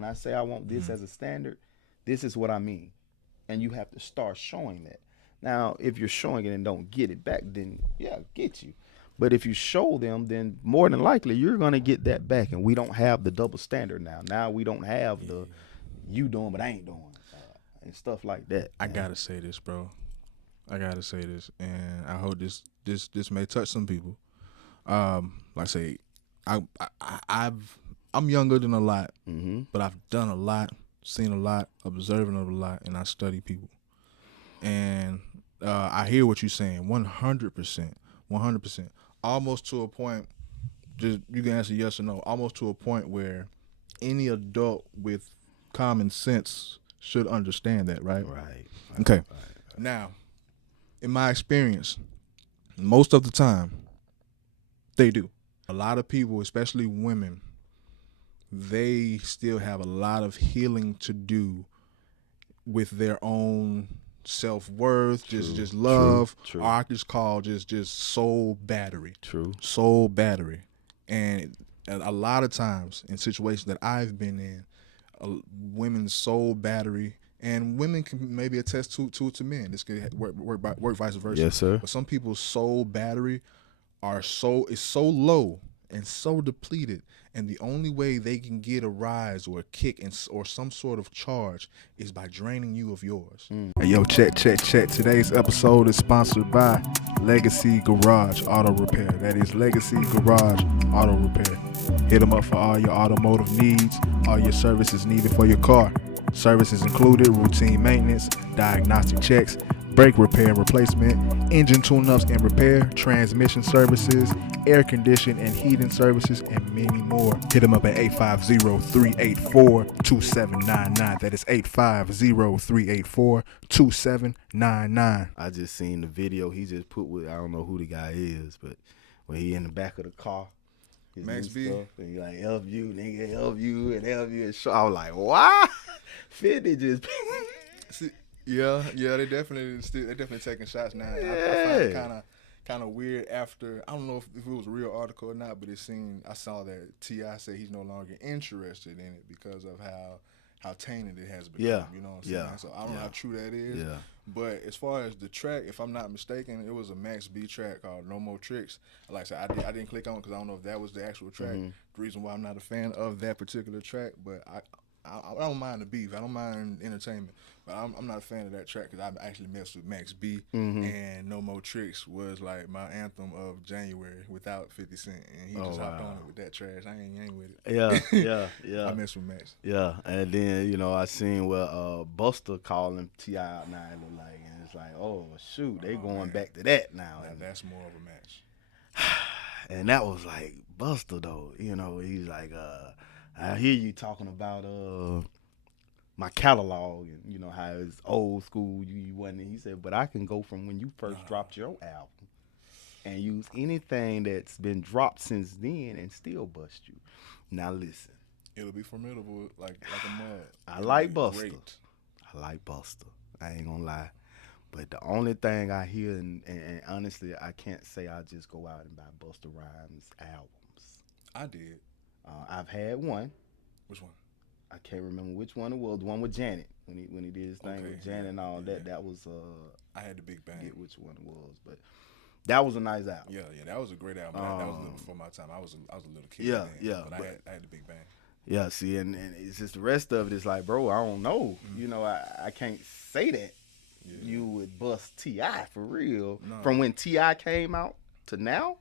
When I say I want this as a standard, this is what I mean. And you have to start showing that. Now, if you're showing it and don't get it back, then yeah, get you. But if you show them, then more than likely you're gonna get that back. And we don't have the double standard now. Now we don't have the you doing but I ain't doing and stuff like that. I gotta say this, bro. I gotta say this, and I hope this may touch some people. Like I say, I'm younger than a lot, but I've done a lot, seen a lot, observing a lot, and I study people. And I hear what you're saying, 100%, 100%. Almost to a point, just you can answer yes or no. Almost to a point where any adult with common sense should understand that, right? Right. Okay. Right. Now, in my experience, most of the time, they do. A lot of people, especially women, they still have a lot of healing to do with their own self-worth, just love, true. or I just call just soul battery. True. Soul battery. And a lot of times in situations that I've been in, women's soul battery, and women can maybe attest to men. This could work vice versa. Yes, sir. But some people's soul battery is so low and so depleted, and the only way they can get a rise or a kick or some sort of charge is by draining you of yours. Hey, yo, check. Today's episode is sponsored by Legacy Garage Auto Repair. That is Legacy Garage Auto Repair. Hit them up for all your automotive needs, all your services needed for your car. Services included routine maintenance, diagnostic checks, brake repair and replacement, engine tune-ups and repair, transmission services, air condition and heating services, and many more. Hit them up at 850-384-2799. That is 850-384-2799. I just seen the video he just put with, I don't know who the guy is, but when he in the back of the car, his Max new B. stuff, and he like, help you, nigga, help you. And show. I was like, what? 50 just... Yeah, they definitely taking shots now. Yeah. I find it kind of weird after, I don't know if it was a real article or not, but I saw that T.I. said he's no longer interested in it because of how tainted it has become. Yeah. You know what I'm saying? So I don't know how true that is. Yeah. But as far as the track, if I'm not mistaken, it was a Max B track called No More Tricks. Like I said, I didn't click on it because I don't know if that was the actual track. The reason why I'm not a fan of that particular track, but I don't mind the beef. I don't mind entertainment. But I'm not a fan of that track because I actually messed with Max B. And No More Tricks was like my anthem of January without 50 Cent. And he just hopped on it with that trash. I ain't with it. Yeah. I messed with Max. Yeah, and then, I seen Buster calling T.I. out now, it look like, and it's like, oh, shoot, they going back to that now. And that's more of a match. And that was like, Buster, though, he's like, I hear you talking about my catalog and how it's old school. You wasn't. He said, but I can go from when you first dropped your album and use anything that's been dropped since then and still bust you. Now listen, it'll be formidable like a mud. I like Buster. I ain't gonna lie, but the only thing I hear and honestly, I can't say I just go out and buy Busta Rhymes albums. I did. I've had one. Which one? I can't remember which one it was. The one with Janet when he did his thing with Janet and all that. That was I had the Big Bang. I forget which one it was, but that was a nice album. Yeah, that was a great album. That was a little before my time. I was a little kid. Yeah, then, but I had the Big Bang. Yeah, see, and it's just the rest of it is like, bro, I don't know. I can't say that you would bust T.I. for real from when T.I. came out to now.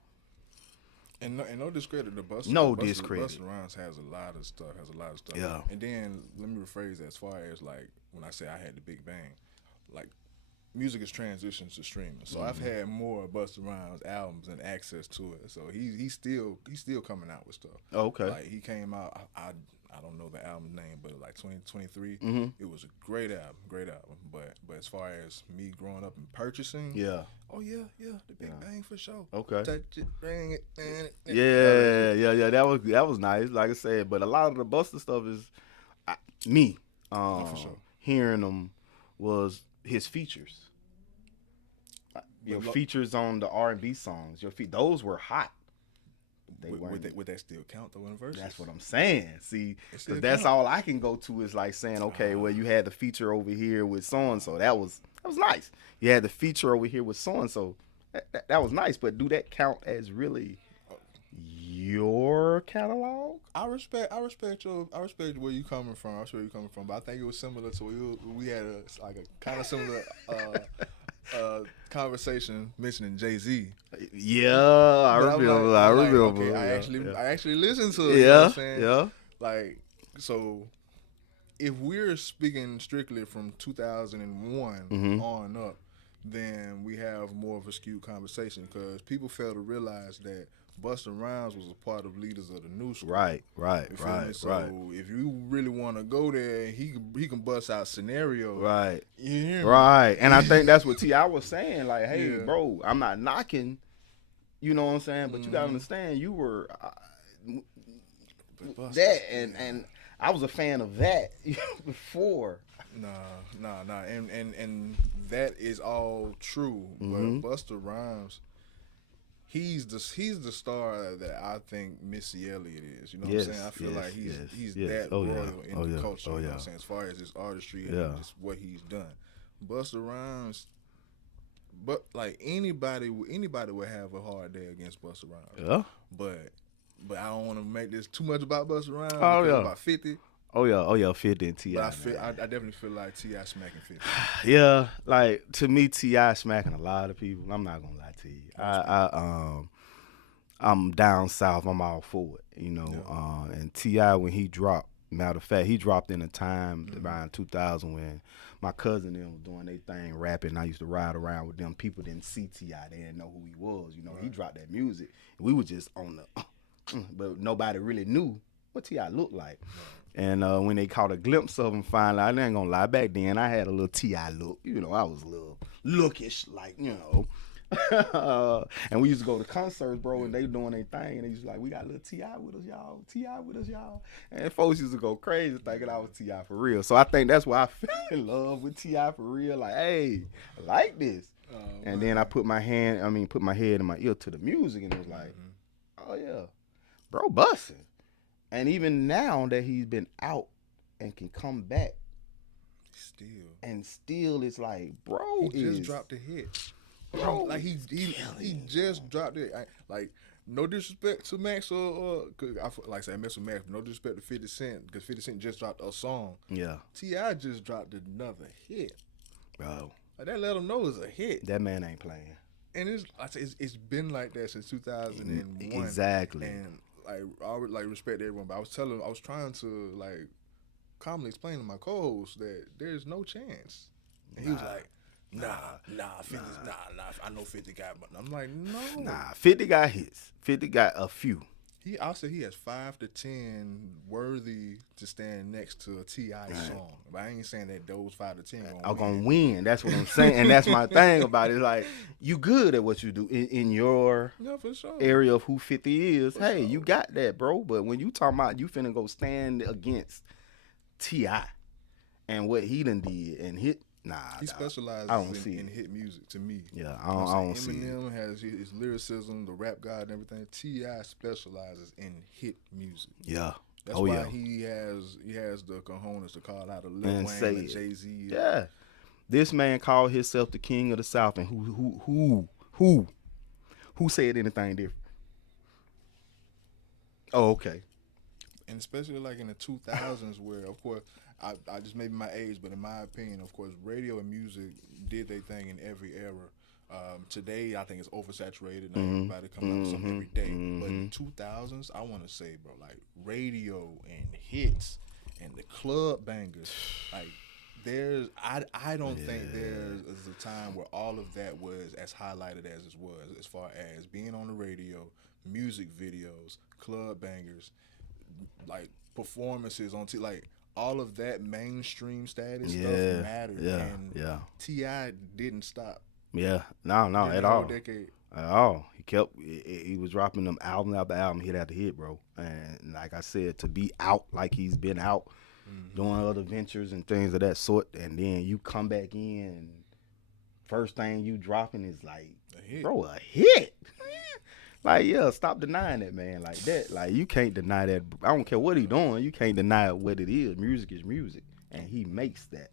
And no discredit to Busta. No discredit. Busta Rhymes has a lot of stuff. Yeah. And then let me rephrase that as far as like when I say I had the Big Bang, like music has transitioned to streaming. So I've had more Busta Rhymes albums and access to it. So he's still coming out with stuff. Okay. Like he came out. I don't know the album name, but like 2023, it was a great album. But as far as me growing up and purchasing, the Big Bang for sure. Okay. Touch it, bring it, Yeah. That was nice. Like I said, but a lot of the Busta stuff is for sure. hearing them was his features. Your features on the R&B songs, those were hot. They Would that still count though in verses? That's what I'm saying. See, because that's count. all I can go to is like saying, okay, well, you had the feature over here with so and so. That was nice. You had the feature over here with so and so. That was nice. But do that count as really your catalog? I respect where you coming from. I respect where you coming from. But I think it was similar to we had a kind of similar conversation mentioning Jay-Z. Yeah, I remember. Okay, I actually listened to it. You know what I'm saying? Yeah. Like, so if we're speaking strictly from 2001 on up, then we have more of a skewed conversation because people fail to realize that Busta Rhymes was a part of Leaders of the New School. Right. So if you really want to go there, he can bust out scenarios. Right. You hear me? Right. And I think that's what T.I. was saying. Like, hey, bro, I'm not knocking. You know what I'm saying? But you gotta understand, you were that, and I was a fan of that before. Nah, and that is all true. But Busta Rhymes, he's the star that I think Missy Elliott is. You know what I'm saying? I feel like he's that royal in the culture. You know what I'm saying? As far as his artistry and just what he's done, Busta Rhymes. But like anybody would have a hard day against Busta Rhymes. Yeah. But I don't want to make this too much about Busta Rhymes. About 50. Oh yeah, 50 and T.I. But I definitely feel like T.I. smacking 50. Yeah, like to me, T.I. smacking a lot of people. I'm not gonna lie to you. I'm down south. I'm all for it, you know. And T.I. when he dropped, matter of fact, he dropped in a time around 2000 when my cousin and them was doing their thing, rapping. I used to ride around with them. People didn't see T.I. They didn't know who he was. You know, he dropped that music. We were just on the, but nobody really knew what T.I. looked like. And when they caught a glimpse of him finally, I ain't gonna lie, back then I had a little T.I. look. You know, I was a little lookish, like, you know. And we used to go to concerts, bro, and they doing their thing, and they used to like, we got a little T.I. with us, y'all. T.I. with us, y'all. And folks used to go crazy thinking I was T.I. for real. So I think that's why I fell in love with T.I. for real. Like, hey, I like this. And then I put my head in my ear to the music, and it was like, oh yeah, bro, busting. And even now that he's been out and can come back, still it's like, bro, he just dropped a hit. Bro, like he just dropped it. Like, no disrespect to Max or like I said, I mess with Max. But no disrespect to 50 Cent because 50 Cent just dropped a song. Yeah, T.I. just dropped another hit, bro. Like, that let him know it's a hit. That man ain't playing. And it's been like that since 2001. Exactly. And I would like respect everyone, but I was trying to like calmly explain to my co-host that there's no chance. And he was like, Nah, 50's nah. I know 50 got, but I'm like, no. Nah, 50 got hits. 50 got a few. I'll say he has 5 to 10 worthy to stand next to a T.I. song. But I ain't saying that those 5 to 10 are gonna win. That's what I'm saying, and that's my thing about it. Like, you good at what you do in your for sure. area of who 50 is. For hey, sure. You got that, bro. But when you talking about you finna go stand against T.I. and what he done did and hit. Nah, he specializes in hit music to me. Yeah, I don't see it. Eminem has his lyricism, the rap god and everything. T.I. specializes in hit music. Yeah. That's why he has the cojones to call out a Lil Wayne and Jay-Z. Yeah. This man called himself the king of the South, and who said anything different? Oh, okay. And especially like in the 2000s where, of course, I just maybe my age, but in my opinion, of course, radio and music did their thing in every era. Today, I think it's oversaturated. Everybody comes out with something every day. But in the 2000s, I want to say, bro, like radio and hits and the club bangers, like I don't think there's a time where all of that was as highlighted as it was, as far as being on the radio, music videos, club bangers, like performances on like. All of that mainstream status stuff mattered, and T.I. didn't stop. Yeah, no, at all. Decade. At all. He was dropping them album after album, hit after hit, bro. And like I said, to be out like he's been out, doing other ventures and things of that sort, and then you come back in, and first thing you dropping is like, a hit. Bro, a hit. Like, yeah, stop denying that, man. Like that. Like, you can't deny that. I don't care what he doing. You can't deny what it is. Music is music, and he makes that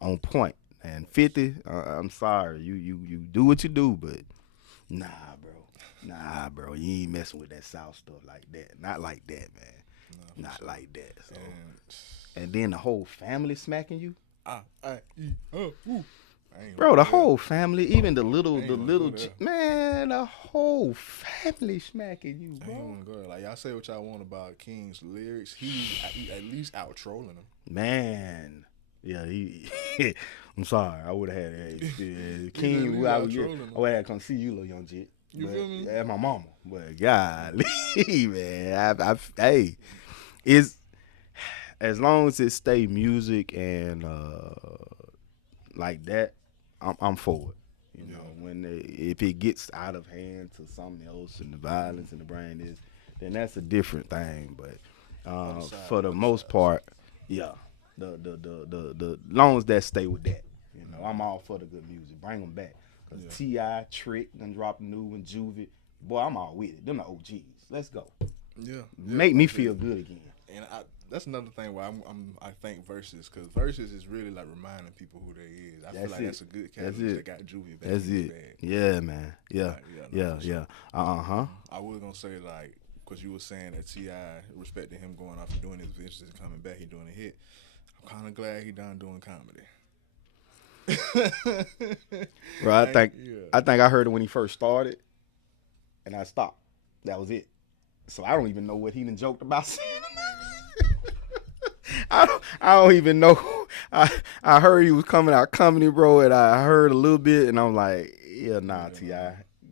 on point. And 50, I'm sorry, you do what you do, but nah, bro, nah, bro, you ain't messing with that South stuff like that. Not like that, man. Nah, for Not sure. like that. So, And and then the whole family smacking you. ooh. I ain't gonna Bro, the go there. whole family, even the I ain't gonna go there. man, the whole family smacking you, I ain't bro. gonna go there. Like y'all say what y'all want about King's lyrics, he at least out trolling them. Man, yeah, he. I'm sorry, I would have had King. He's I out would, trolling them. I would have come see you, little young jit. You But, feel me? yeah, my mama. But golly, man, hey, it's as long as it stay music and like that, I'm for it. You know, if it gets out of hand to something else and the violence and the brain is, then that's a different thing. But for the most part, yeah, the long as that stay with that, you know, I'm all for the good music. Bring them back. Cause Ti, Trick, done dropped a new one, Juvie. Boy, I'm all with it. Them the OGs. Let's go. Yeah, Make me feel good again. And that's another thing why I think verses, because verses is really like reminding people who they is. I feel like that's a good catalyst that got Juvie back. That's it. Yeah, man. Yeah, Like, yeah. sure. Uh-huh. I was gonna say like, because you were saying that Ti respecting him going off and doing his ventures and coming back, he doing a hit. I'm kind of glad he done doing comedy. Bro, I think I heard it when he first started, and I stopped. That was it. So I don't even know what he done joked about saying. I don't even know. I heard he was coming out comedy, bro, and I heard a little bit, and I'm like, yeah, nah, Ti.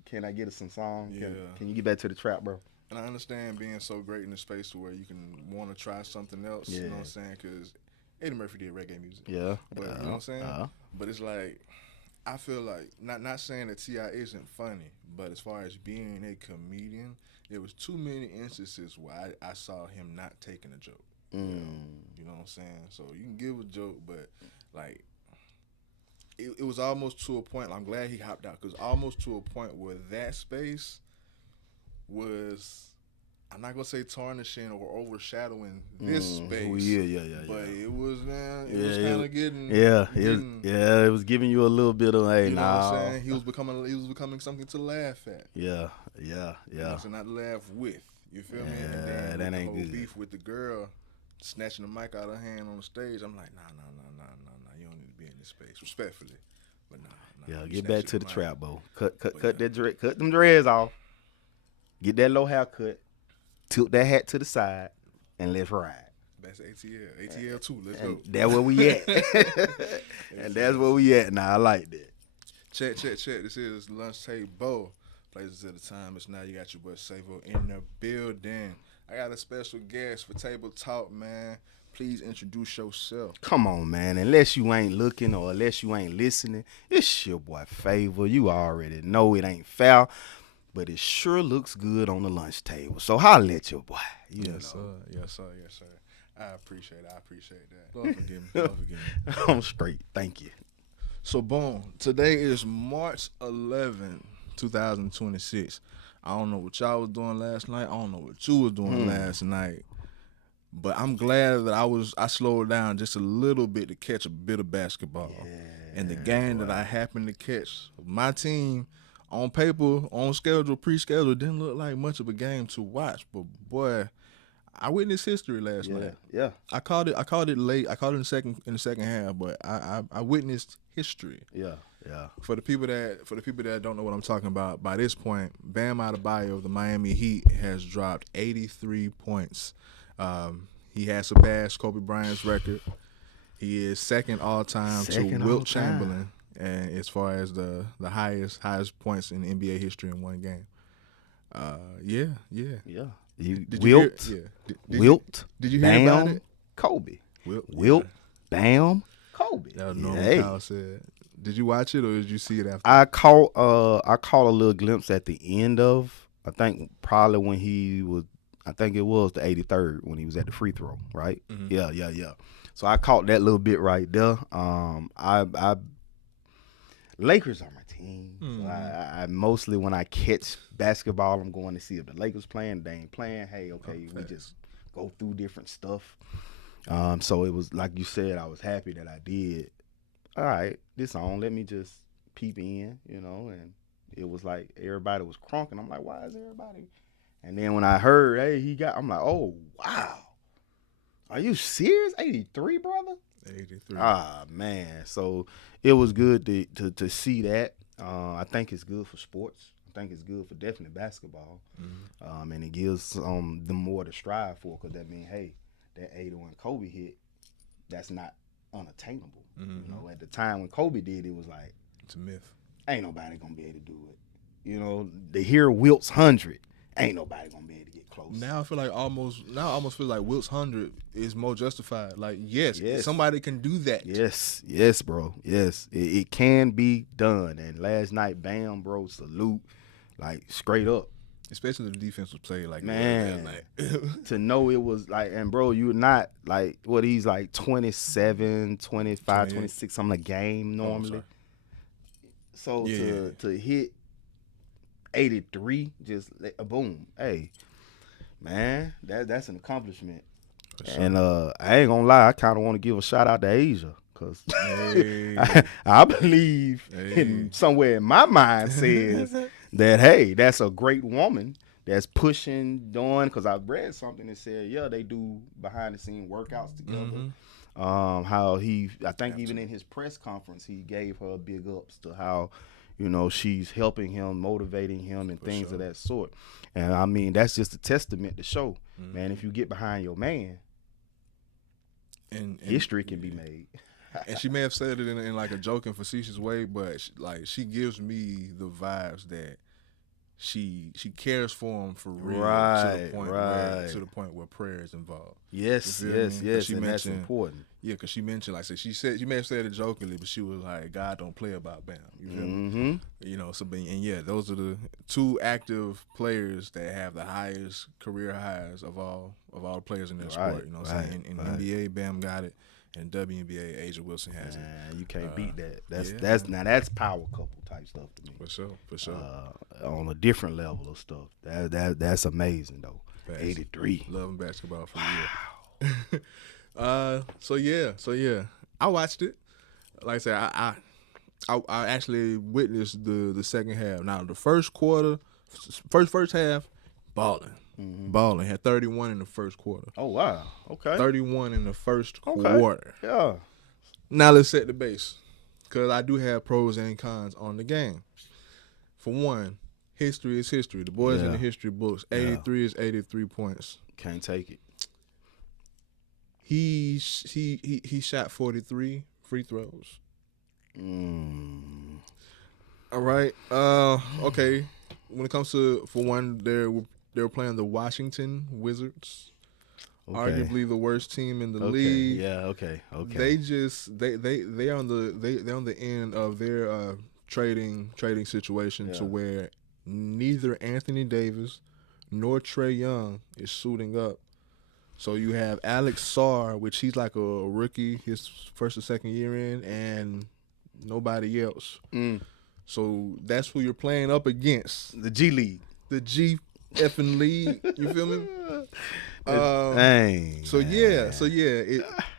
Can I get us some song? Can you get back to the trap, bro? And I understand being so great in the space to where you can want to try something else. You know what I'm saying? Because Eddie Murphy did reggae music. Yeah. But you know what I'm saying? But it's like, I feel like, not saying that Ti isn't funny, but as far as being a comedian, there was too many instances where I saw him not taking a joke. You know what I'm saying? So you can give a joke, but like it was almost to a point. I'm glad he hopped out, because almost to a point where that space was, I'm not gonna say tarnishing or overshadowing this space. Yeah. But it was, man. It was kind of getting. It was giving you a little bit of you know what I'm saying? He was becoming something to laugh at. Yeah. You know, so not to laugh with. You feel me? And then that with ain't the whole good. Beef with the girl snatching the mic out of her hand on the stage, I'm like, nah. You don't need to be in this space, respectfully. But nah. Yeah, get back to the trap, bro. Cut them dreads off. Get that low haircut. Tilt that hat to the side, and let's ride. That's ATL 2. Let's go. That's where we at. And that's where we at now. I like that. Check. This is Lunch Table. Places at a time. It's now you got your boy Savo in the building. I got a special guest for Table Talk, man. Please introduce yourself. Come on, man. Unless you ain't looking or unless you ain't listening, it's your boy Favor. You already know it ain't foul, but it sure looks good on the lunch table. So holla at your boy. Yes, sir. I appreciate that. Don't forgive me. I'm straight. Thank you. So, boom. Today is March 11, 2026. I don't know what y'all was doing last night. I don't know what you was doing last night. But I'm glad that I slowed down just a little bit to catch a bit of basketball. And the game that I happened to catch, my team on paper, on schedule, pre-schedule, didn't look like much of a game to watch. But boy, I witnessed history last night. Yeah. I caught it late. I caught it in the second half, but I witnessed history. Yeah. For the people that don't know what I'm talking about, by this point, Bam Adebayo of the Miami Heat has dropped 83 points. He has surpassed Kobe Bryant's record. He is second all time to Wilt Chamberlain, and as far as the highest points in NBA history in one game. Yeah. Wilt. Did you hear about it? Kobe. Wilt. Bam. Kobe. That was what Kyle said. Did you watch it or did you see it after? I caught a little glimpse at the end of, I think probably when he was, I think it was the 83rd when he was at the free throw, right? Yeah. So I caught that little bit right there. Lakers are my team. So Mhm. I mostly when I catch basketball, I'm going to see if the Lakers playing. They ain't playing. Hey, Oh, okay, we just facts. go through different stuff. So it was like you said. I was happy that I did. All right, this on. Let me just peep in, and it was like everybody was crunking. I'm like, why is everybody? And then when I heard, hey, I'm like, oh wow, are you serious? 83, brother? 83. Ah man, so it was good to see that. I think it's good for sports. I think it's good for definitely basketball, Mhm. and it gives them more to strive for. Cause that means, hey, that 81 Kobe hit, that's not unattainable. Mhm. At the time when Kobe did, it was like It's a myth. ain't nobody gonna be able to do it. To hear Wilt's 100, ain't nobody gonna be able to get close. Now I feel like I almost feel like Wilt's 100 is more justified. Like, yes, Yes. somebody can do that. Yes, bro. Yes, it can be done. And last night, bam, bro, salute, like straight up, Especially the defense was played like it was last man. night. To know it was like, and bro, you're not like what he's like 27, 25, 28. 26 on the game Oh, I'm sorry. normally. So Yeah, yeah, to hit 83, just boom, hey, man, that's an accomplishment. for sure. And I ain't gonna lie, I kind of want to give a shout out to Asia because Hey, I believe hey. in somewhere in my mind says that hey, that's a great woman that's pushing, doing. Because I read something that said yeah, they do behind the scene workouts together. Mm-hmm. How I think even in Absolutely. his press conference, he gave her big ups to how she's helping him, motivating him, and For things of sure. that sort. And I mean, that's just a testament to show, man, Mm-hmm. if you get behind your man, And history can be made. and she may have said it in like a joking, facetious way, but she gives me the vibes that she cares for him for real Right, right. to the point where prayer is involved. You Yes, feel me? yes, Because yes, she and that's mentioned, important. yeah, because she mentioned, like, she said, she may have said it jokingly, but she was like, God don't play about Bam. You feel me? Mm-hmm. And yeah, those are the two active players that have the highest career highs of all the players in their Right, sport. You know what I'm right, saying? In right. NBA, Bam got it, and WNBA, Asia Wilson has it. Man, you can't beat that. That's Yeah, that's man. now that's power couple type stuff to me. For sure, for sure. On a different level of stuff. That's amazing though. Facts. 83. Loving basketball for Wow. real. So yeah. I watched it. Like I said, I actually witnessed the second half. Now the first quarter, first half, balling, Mm-hmm. balling. Had 31 in the first quarter. Oh wow. Okay. 31 in the first Okay. quarter. Yeah. Now let's set the base, because I do have pros and cons on the game. For one, history is history. The boys in Yeah. the history books. Yeah. 83 is 83 points. Can't take it. He shot 43 free throws. Mm. All right. Okay. When it comes to, for one, they were playing the Washington Wizards, Okay. arguably the worst team in the Okay. league. Yeah. Okay. They Okay. just they're on the end of their trading situation, to Yeah. where neither Anthony Davis nor Trey Young is suiting up. So you have Alex Sarr, which he's like a rookie, his first or second year in, and nobody else. Mm. So that's who you're playing up against. The G League. The G effing league. You feel me? Dang. So yeah,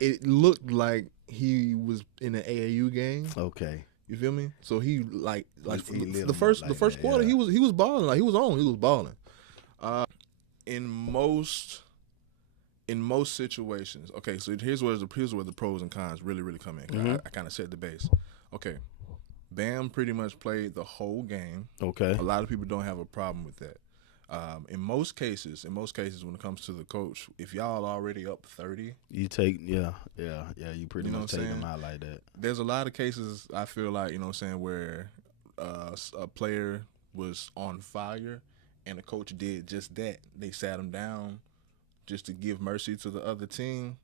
it looked like he was in an AAU game. Okay. You feel me? So he like He lit the 'em up first like that, quarter, yeah. he was balling, like he was balling. In most situations, okay. So here's where the pros and cons really come in. Mhm. I kind of set the base. Okay, Bam pretty much played the whole game. Okay. A lot of people don't have a problem with that. In most cases, when it comes to the coach, if y'all already up 30, You take you pretty You know much what I'm take them saying? out like that. there's a lot of cases I feel like, you know what I'm saying, where a player was on fire and the coach did just that. They sat him down just to give mercy to the other team.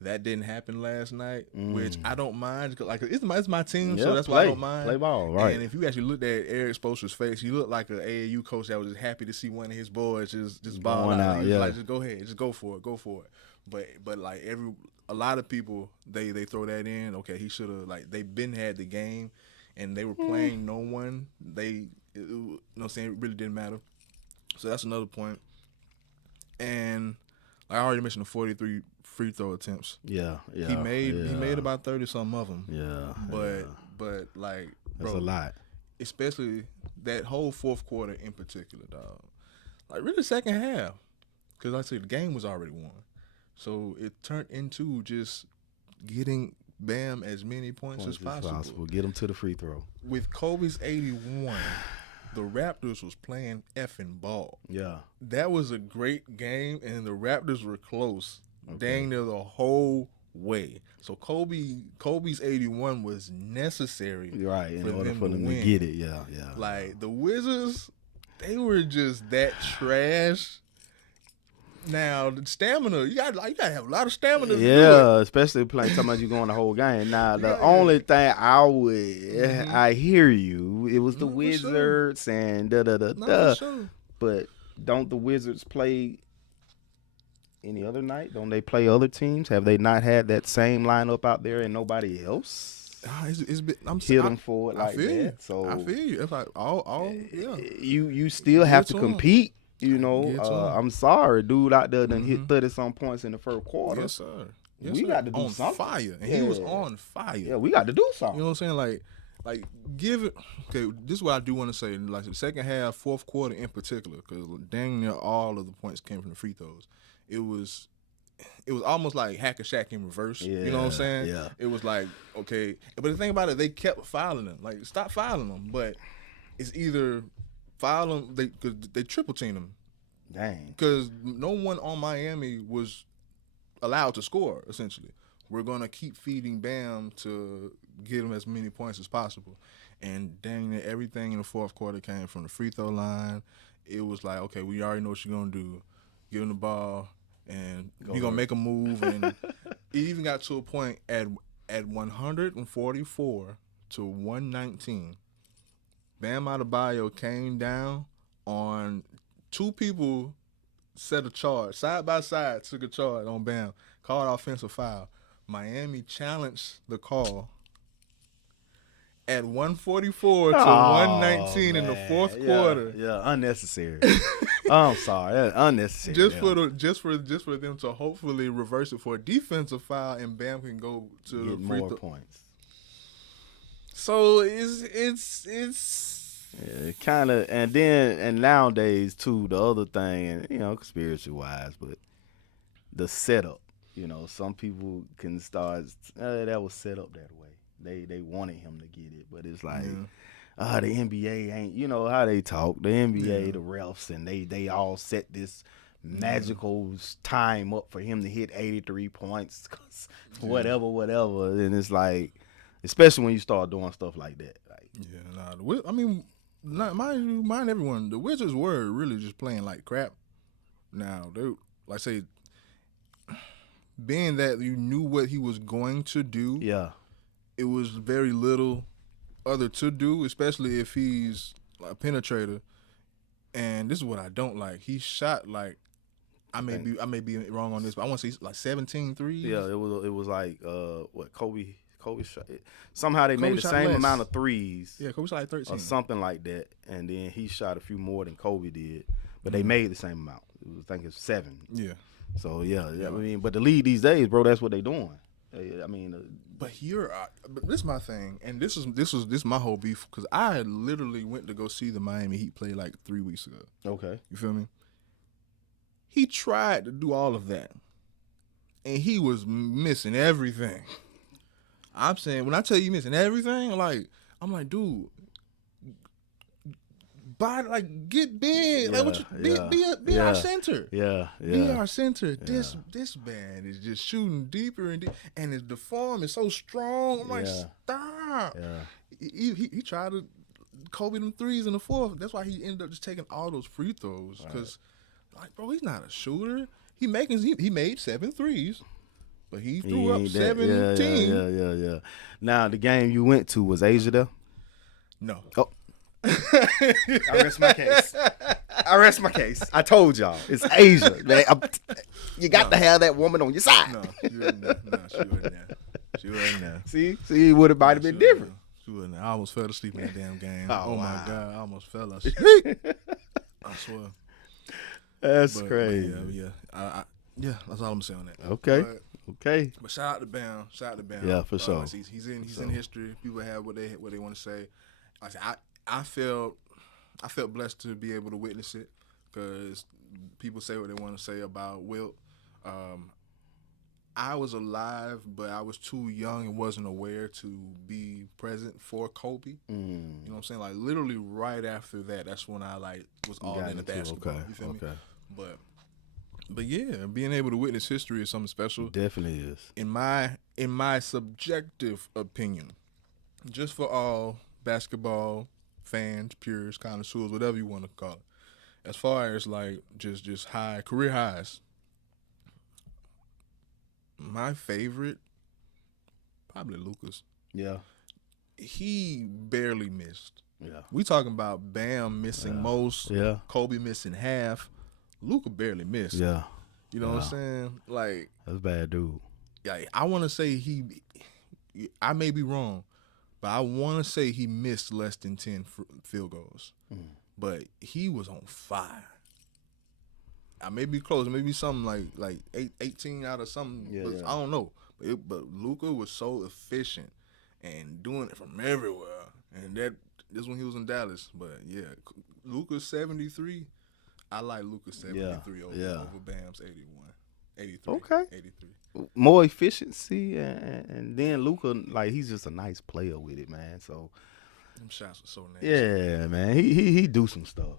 That didn't happen last night, which I don't mind. 'Cause, like, it's my team, so Yeah, that's why I don't mind. play ball, right? And if you actually looked at Eric Spoelstra's face, he looked like an AAU coach that was just happy to see one of his boys just ball Going out. out, He was yeah. like, just go ahead, just go for it. But like a lot of people, they throw that in. Okay, he should have, like, they been had the game, and they were playing no one. You know what I'm saying, it really didn't matter. So that's another point. And I already mentioned the 43 free throw attempts. Yeah. He made about 30 something of them. Yeah. But like, That's bro, a lot. especially that whole fourth quarter in particular, dog. Like really second half, because like I said, the game was already won. So it turned into just getting Bam as many points as possible. Get him to the free throw. With Kobe's 81, the Raptors was playing effing ball. Yeah. That was a great game, and the Raptors were close, dang near the whole way. So Kobe's 81 was necessary, Right, in for order them for to them win. to get it. Yeah. Like the Wizards, they were just that trash. Now the stamina, you gotta have a lot of stamina. To do it. Especially talking about you going the whole game. Now the Yeah. only thing I hear you. It was the No, for Wizards and No, for sure. But don't the Wizards play any other night? Don't they play other teams? Have they not had that same lineup out there and nobody else It's been, hit them for it I like feel you. that? So I feel you. It's like yeah. you still have to Get to 'em. compete. You Get know, to 'em. I'm sorry, dude out there done hit 30-some points in the first quarter. Yes, sir. Yes, We sir. got to do on something. fire, and he was Yeah. on fire. Yeah, we got to do something. You know what I'm saying? Like give it. Okay, this is what I do want to say. Like the second half, fourth quarter in particular, because dang near all of the points came from the free throws. It was almost like Hack a Shaq in reverse. You know what I'm saying? Yeah. It was like, okay, but the thing about it, they kept fouling them. Like stop fouling them, but it's either foul them because they triple team them. Dang. Because no one on Miami was allowed to score, essentially. We're going to keep feeding Bam to get him as many points as possible. And dang near everything in the fourth quarter came from the free throw line. It was like, okay, we already know what you're going to do. Give him the ball, and you're going to make a move. And it even got to a point at 144 to 119, Bam Adebayo came down on two people, set a charge side by side, took a charge on Bam, called offensive foul. Miami challenged the call at 144 to 119 in the fourth quarter. Yeah, unnecessary. I'm sorry, that's unnecessary. Just for them to hopefully reverse it for a defensive foul, and Bam can go to get the free more throw. points. So it's Yeah, kind of, and nowadays too, the other thing, and conspiracy wise, but the setup. Some people can start. That was set up that way. They wanted him to get it, but it's like, the NBA ain't. How they talk. The NBA, the refs, and they all set this magical time up for him to hit 83 points, whatever, and it's like, especially when you start doing stuff like that. Like, I mean. Mind everyone, the Wizards were really just playing like crap. Now, they like say, being that you knew what he was going to do, it was very little other to do, especially if he's a penetrator. And this is what I don't like. He shot like I may be wrong on this, but I want to say like 17 threes. Yeah, it was like what Kobe shot. Somehow they made the same amount of threes. Yeah, Kobe shot like 13 or something like that, and then he shot a few more than Kobe did, but they made the same amount. I think it's 7. Yeah. So yeah. I mean, but the league these days, bro, that's what they doing. I mean, but this is my thing, and this is my whole beef, because I literally went to go see the Miami Heat play like 3 weeks ago. Okay. You feel me? He tried to do all of that, and he was missing everything. I'm saying, when I tell you missing everything, I'm like, dude, get big. Yeah, like, be our center. Yeah. Be our center. This man is just shooting deeper and deeper, and the form is so strong. I'm like, stop. Yeah. He tried to Kobe them threes in the fourth. That's why he ended up just taking all those free throws, because, bro, he's not a shooter. He made 7 threes. But he threw up 17. Yeah. Now, the game you went to, was Asia there? No. Oh. I rest my case. I told y'all. It's Asia. Man. You got to have that woman on your side. No, she wasn't there. She wasn't there. See, it might have been different. She wasn't man. I almost fell asleep in that damn game. Oh, My wow. God, I almost fell asleep. I swear. That's But crazy. yeah, that's all I'm saying on that. Okay. Okay. But shout out to Bam. Shout out to Bam. Yeah, for sure. He's in history. People have what they want to say. Like I felt blessed to be able to witness it because people say what they want to say about Wilt. I was alive, but I was too young and wasn't aware to be present for Kobe. You know what I'm saying? Like literally right after that, that's when I was all into basketball. Okay. You feel me? Okay. But yeah, being able to witness history is something special. Definitely is. In my subjective opinion, just for all basketball fans, purists, connoisseurs, whatever you want to call it, as far as just high career highs, my favorite probably Lucas. Yeah. He barely missed. Yeah. We talking about Bam missing most, Kobe missing half. Luka barely missed. Yeah. You know what I'm saying? Like, that's a bad dude. Yeah, I want to say I may be wrong, but I want to say he missed less than 10 field goals. But he was on fire. I may be close. Maybe something like 18 out of something. Yeah. I don't know. But Luka was so efficient and doing it from everywhere. And this when he was in Dallas. But yeah, Luka's 73. I like Luka's 73 over Bam's 81. 83. Okay. 83. More efficiency and then Luka, he's just a nice player with it, man. So them shots were so nasty. Yeah, man. He do some stuff.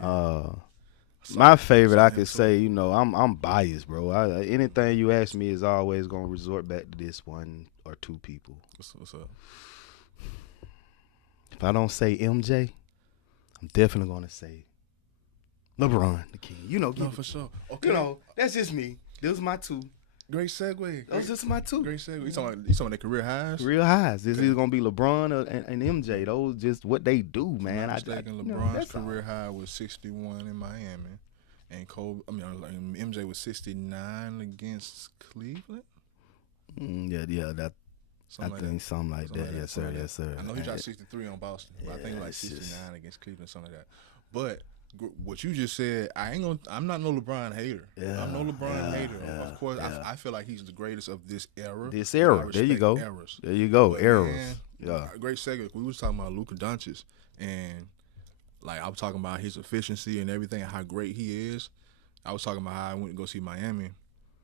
Yeah. My favorite, I could say, I'm biased, bro. Anything you ask me is always gonna resort back to this one or two people. What's up? If I don't say MJ, I'm definitely gonna say LeBron, the king. No, for sure. Okay. That's just me. Those are my two. Great segue. Those just my two. Great segue. You talking about their career highs? Real highs. It's either gonna be LeBron and MJ. Those just what they do, man. LeBron's career high was 61 in Miami, and MJ was 69 against Cleveland. Something like that. Yes, sir. I know he shot 63 on Boston, but I think 69 against Cleveland, something like that. But what you just said, I'm not no LeBron hater. I'm no LeBron hater. Of course, I feel like he's the greatest of this era. There you go. Eras. There you go. But Eras. Great segue. We was talking about Luka Doncic, and I was talking about his efficiency and everything, and how great he is. I was talking about how I went to go see Miami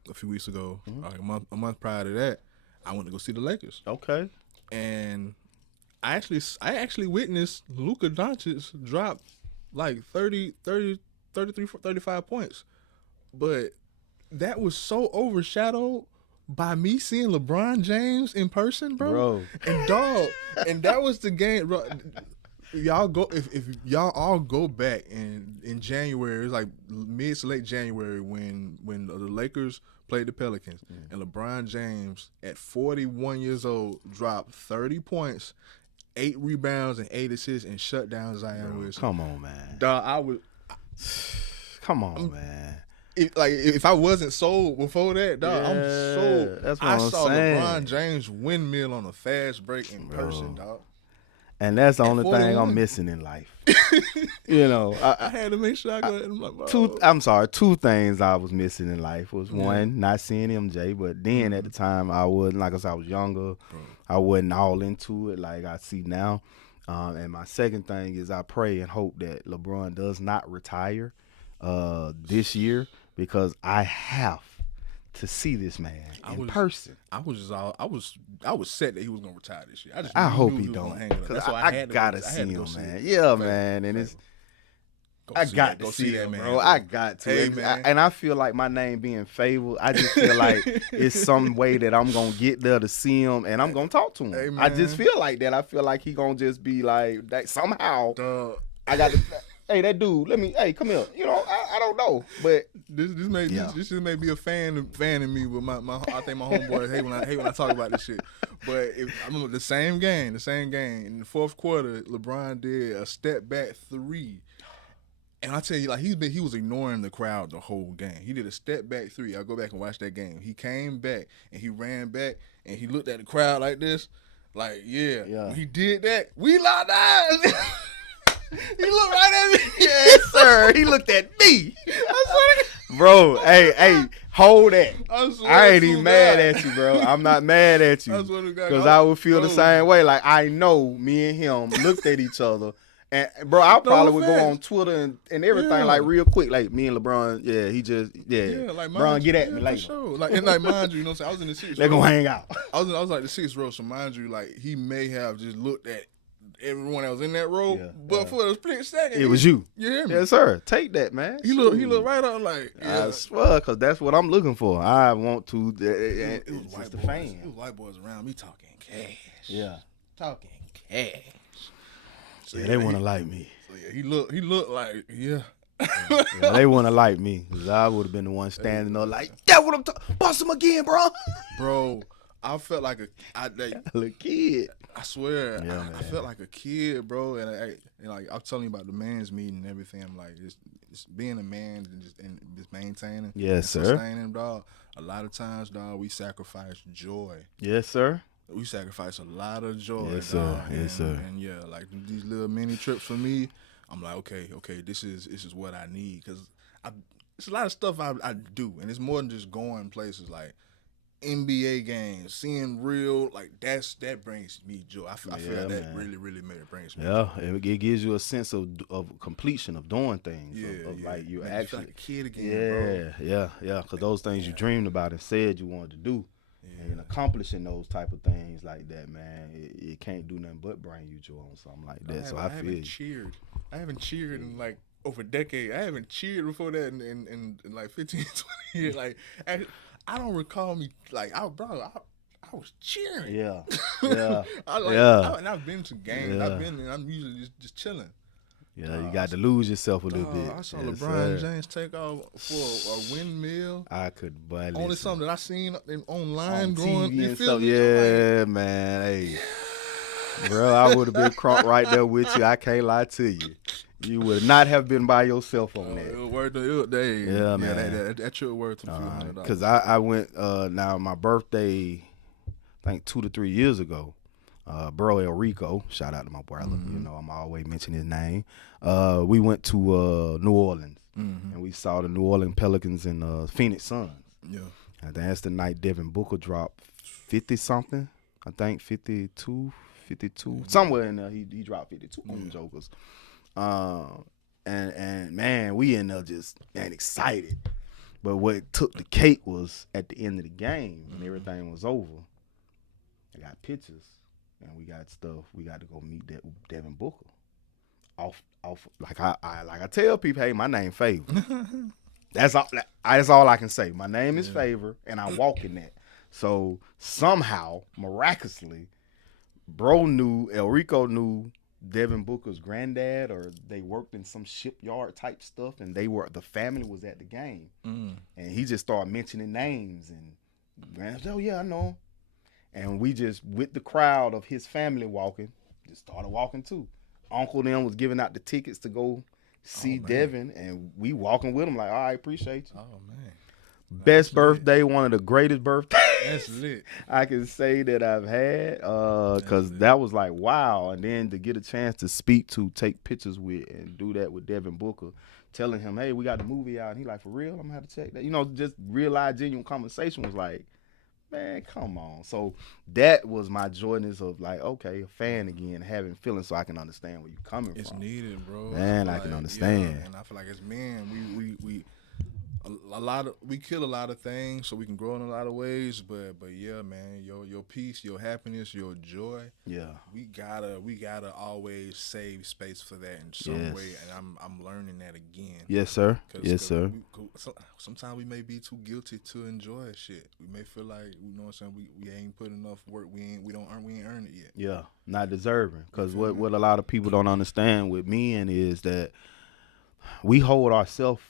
a few weeks ago. A month prior to that, I went to go see the Lakers. Okay. And I actually witnessed Luka Doncic drop 30, 33, 35 points. But that was so overshadowed by me seeing LeBron James in person, bro. And that was the game, bro. Y'all go if y'all all go back in January, it's like mid to late January when the Lakers played the Pelicans, and LeBron James at 41 years old dropped 30 points, 8 rebounds and 8 assists, and shut down Zion Wilson. Come on, man. Dog, come on, man. If I wasn't sold before that, dog, I'm sold. That's what I I'm saw saying. LeBron James windmill on a fast break in person, dog. And that's the only thing I'm missing in life. I had to make sure I got two things I was missing in life was one, not seeing MJ, but then at the time I wasn't, like I said, I was younger. I wasn't all into it like I see now. And my second thing is I pray and hope that LeBron does not retire this year, because I have to see this man in person. I was set that he was gonna retire this year. I hope he don't. That's why I gotta see him, man. Yeah, man. And I got to see that, man, bro. I got to. Hey, man. And I feel like my name being favored, I just feel like it's some way that I'm going to get there to see him and I'm going to talk to him. Hey, I just feel like that. I feel like he going to just be like, that somehow, I got to, hey, that dude, hey, come here. I don't know. But this just may be a fan in me with my I think my homeboys hate when I talk about this shit. But I remember the same game in the fourth quarter, LeBron did a step back 3. And I tell you, he was ignoring the crowd the whole game. He did a step back 3. I'll go back and watch that game. He came back and he ran back and he looked at the crowd like this, Like, yeah, Yeah. when he did that, we locked eyes. He looked right at me. Yes, sir. He looked at me. I swear to Bro, hey, hold that. God. I swear I ain't to even mad God. at you, bro. I'm not mad at I you. swear to God. Because I would feel the No. same way. Like, I know me and him looked at each other. And, bro, I probably would go facts. on Twitter and everything, Yeah. like, real quick. Like, me and LeBron, Yeah, like Bron, get at me for later. sure. Like, and like, mind you, you know what I'm saying? I was in the sixth They're row. going to hang out. I was like the sixth row, so mind you, like, he may have just looked at everyone that was in that row, but for a split second, it was you. You hear me? Yes, sir. Take that, man. He looked right up like, I swear, because that's what I'm looking for. I want to. It was it's white the boys. fame. It was white boys around me talking cash. Yeah. Talking cash. So, Yeah, they want to like me. So yeah, he looked like, yeah. Yeah, they want to like me, because I would have been the one standing there like, that what I'm talking. Bust him again, bro. Bro, I felt like a little kid. I swear, Yeah, I felt like a kid, bro. And like I'm telling you about the man's meeting and everything. I'm like, just being a man and just maintaining, Yes, and sir. sustaining, dog. A lot of times, dog, we sacrifice joy. Yes, sir. We sacrifice a lot of joy. Yes, dog. sir. Yes, sir. And yeah, like these little mini trips for me, I'm like, okay, this is what I need, because it's a lot of stuff I do, and it's more than just going places like NBA games, seeing real, like that brings me joy. I feel like that really brings me joy. It gives you a sense of completion of doing things. Of like you actually feel like a kid again, bro. Yeah. Because those things you dreamed about and said you wanted to do, and accomplishing those type of things like that, man, it can't do nothing but bring you joy on something like that. I feel you. I haven't cheered in like over a decade. I haven't cheered before that in like 15, 20 years. Like I don't recall me like I was cheering. Yeah. And I've been to games. And I'm usually just chilling. Yeah, you got to lose yourself a little bit. I saw LeBron James take off for a windmill. I could buy only something that I seen online on growing TV and and stuff. stuff. Yeah, hey, bro, I would have been crunk right there with you. I can't lie to you. You would not have been by yourself on that. It worth the day. Yeah, man. That trip worth a few $100. Because I went now my birthday, I think 2 to 3 years ago. Bro El Rico, shout out to my brother. You know, I'm always mentioning his name. We went to New Orleans, and we saw the New Orleans Pelicans and Phoenix Suns. Yeah, and that's the night Devin Booker dropped 50-something. I think 52, somewhere in there. He dropped 52 on the Jokers. And man, we in there just excited. But what took the cake was at the end of the game when everything was over. I got pictures and we got stuff. We got to go meet Devin Booker. Off like I tell people, hey, my name Favor. That's all I can say. My name is Favor, and I walk in that. So somehow, miraculously, El Rico knew Devin Booker's granddad, or they worked in some shipyard type stuff, and the family was at the game, and he just started mentioning names, and Grand said, oh yeah, I know him. And we just, with the crowd of his family walking, just started walking too. Uncle them was giving out the tickets to go see Devin, and we walking with him like, all right, appreciate you. Oh man. Best birthday, one of the greatest birthdays That's lit. I can say that I've had, because that was like, wow. And then to get a chance to take pictures with, and do that with Devin Booker, telling him, hey, we got the movie out. And he like, for real? I'm going to have to check that. You know, just real genuine conversation was like, man, come on. So that was my joyness of like, okay, a fan again, having feelings so I can understand where you're coming from. It's needed, bro. Man, I can understand. Yeah, and I feel like as men, we kill a lot of things so we can grow in a lot of ways, but yeah, man, your peace, your happiness, your joy. Yeah. We gotta always save space for that in some way, and I'm learning that again. Yes, sir. Yes, sir. Sometimes we may be too guilty to enjoy shit. We may feel like, you know what I'm saying, we ain't put enough work. We ain't earned it yet. Yeah, not deserving. Because what a lot of people don't understand with men is that we hold ourselves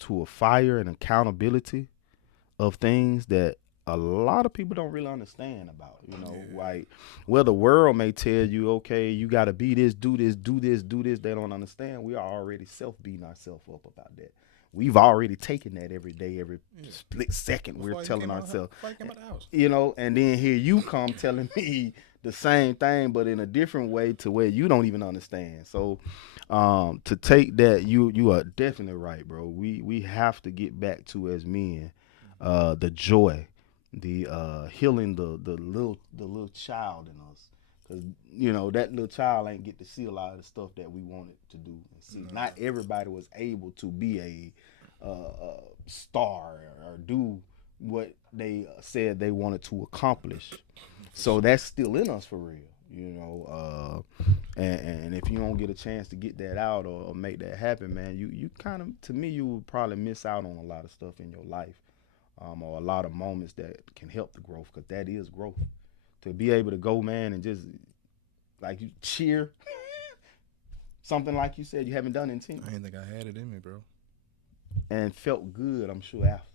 to a fire and accountability of things that a lot of people don't really understand about, you know, like where the world may tell you, okay, you got to be this, do this, do this, do this. They don't understand. We are already beating ourselves up about that. we've already taken that every day, every Yeah. split second. Before We're you telling came out, ourselves, before you came out the house. and then here you come telling me the same thing, but in a different way to where you don't even understand. So, to take that, you are definitely right, bro. We have to get back to as men, the joy, the healing the little child in us, because that little child ain't get to see a lot of the stuff that we wanted to do and see. No. Not everybody was able to be a star or do what they said they wanted to accomplish. So that's still in us for real. And if you don't get a chance to get that out or make that happen, man, you kind of, to me, you would probably miss out on a lot of stuff in your life, or a lot of moments that can help the growth, because that is growth. To be able to go, man, and just like you cheer something like you said you haven't done in 10 I didn't think I had it in me, bro. and felt good, I'm sure after.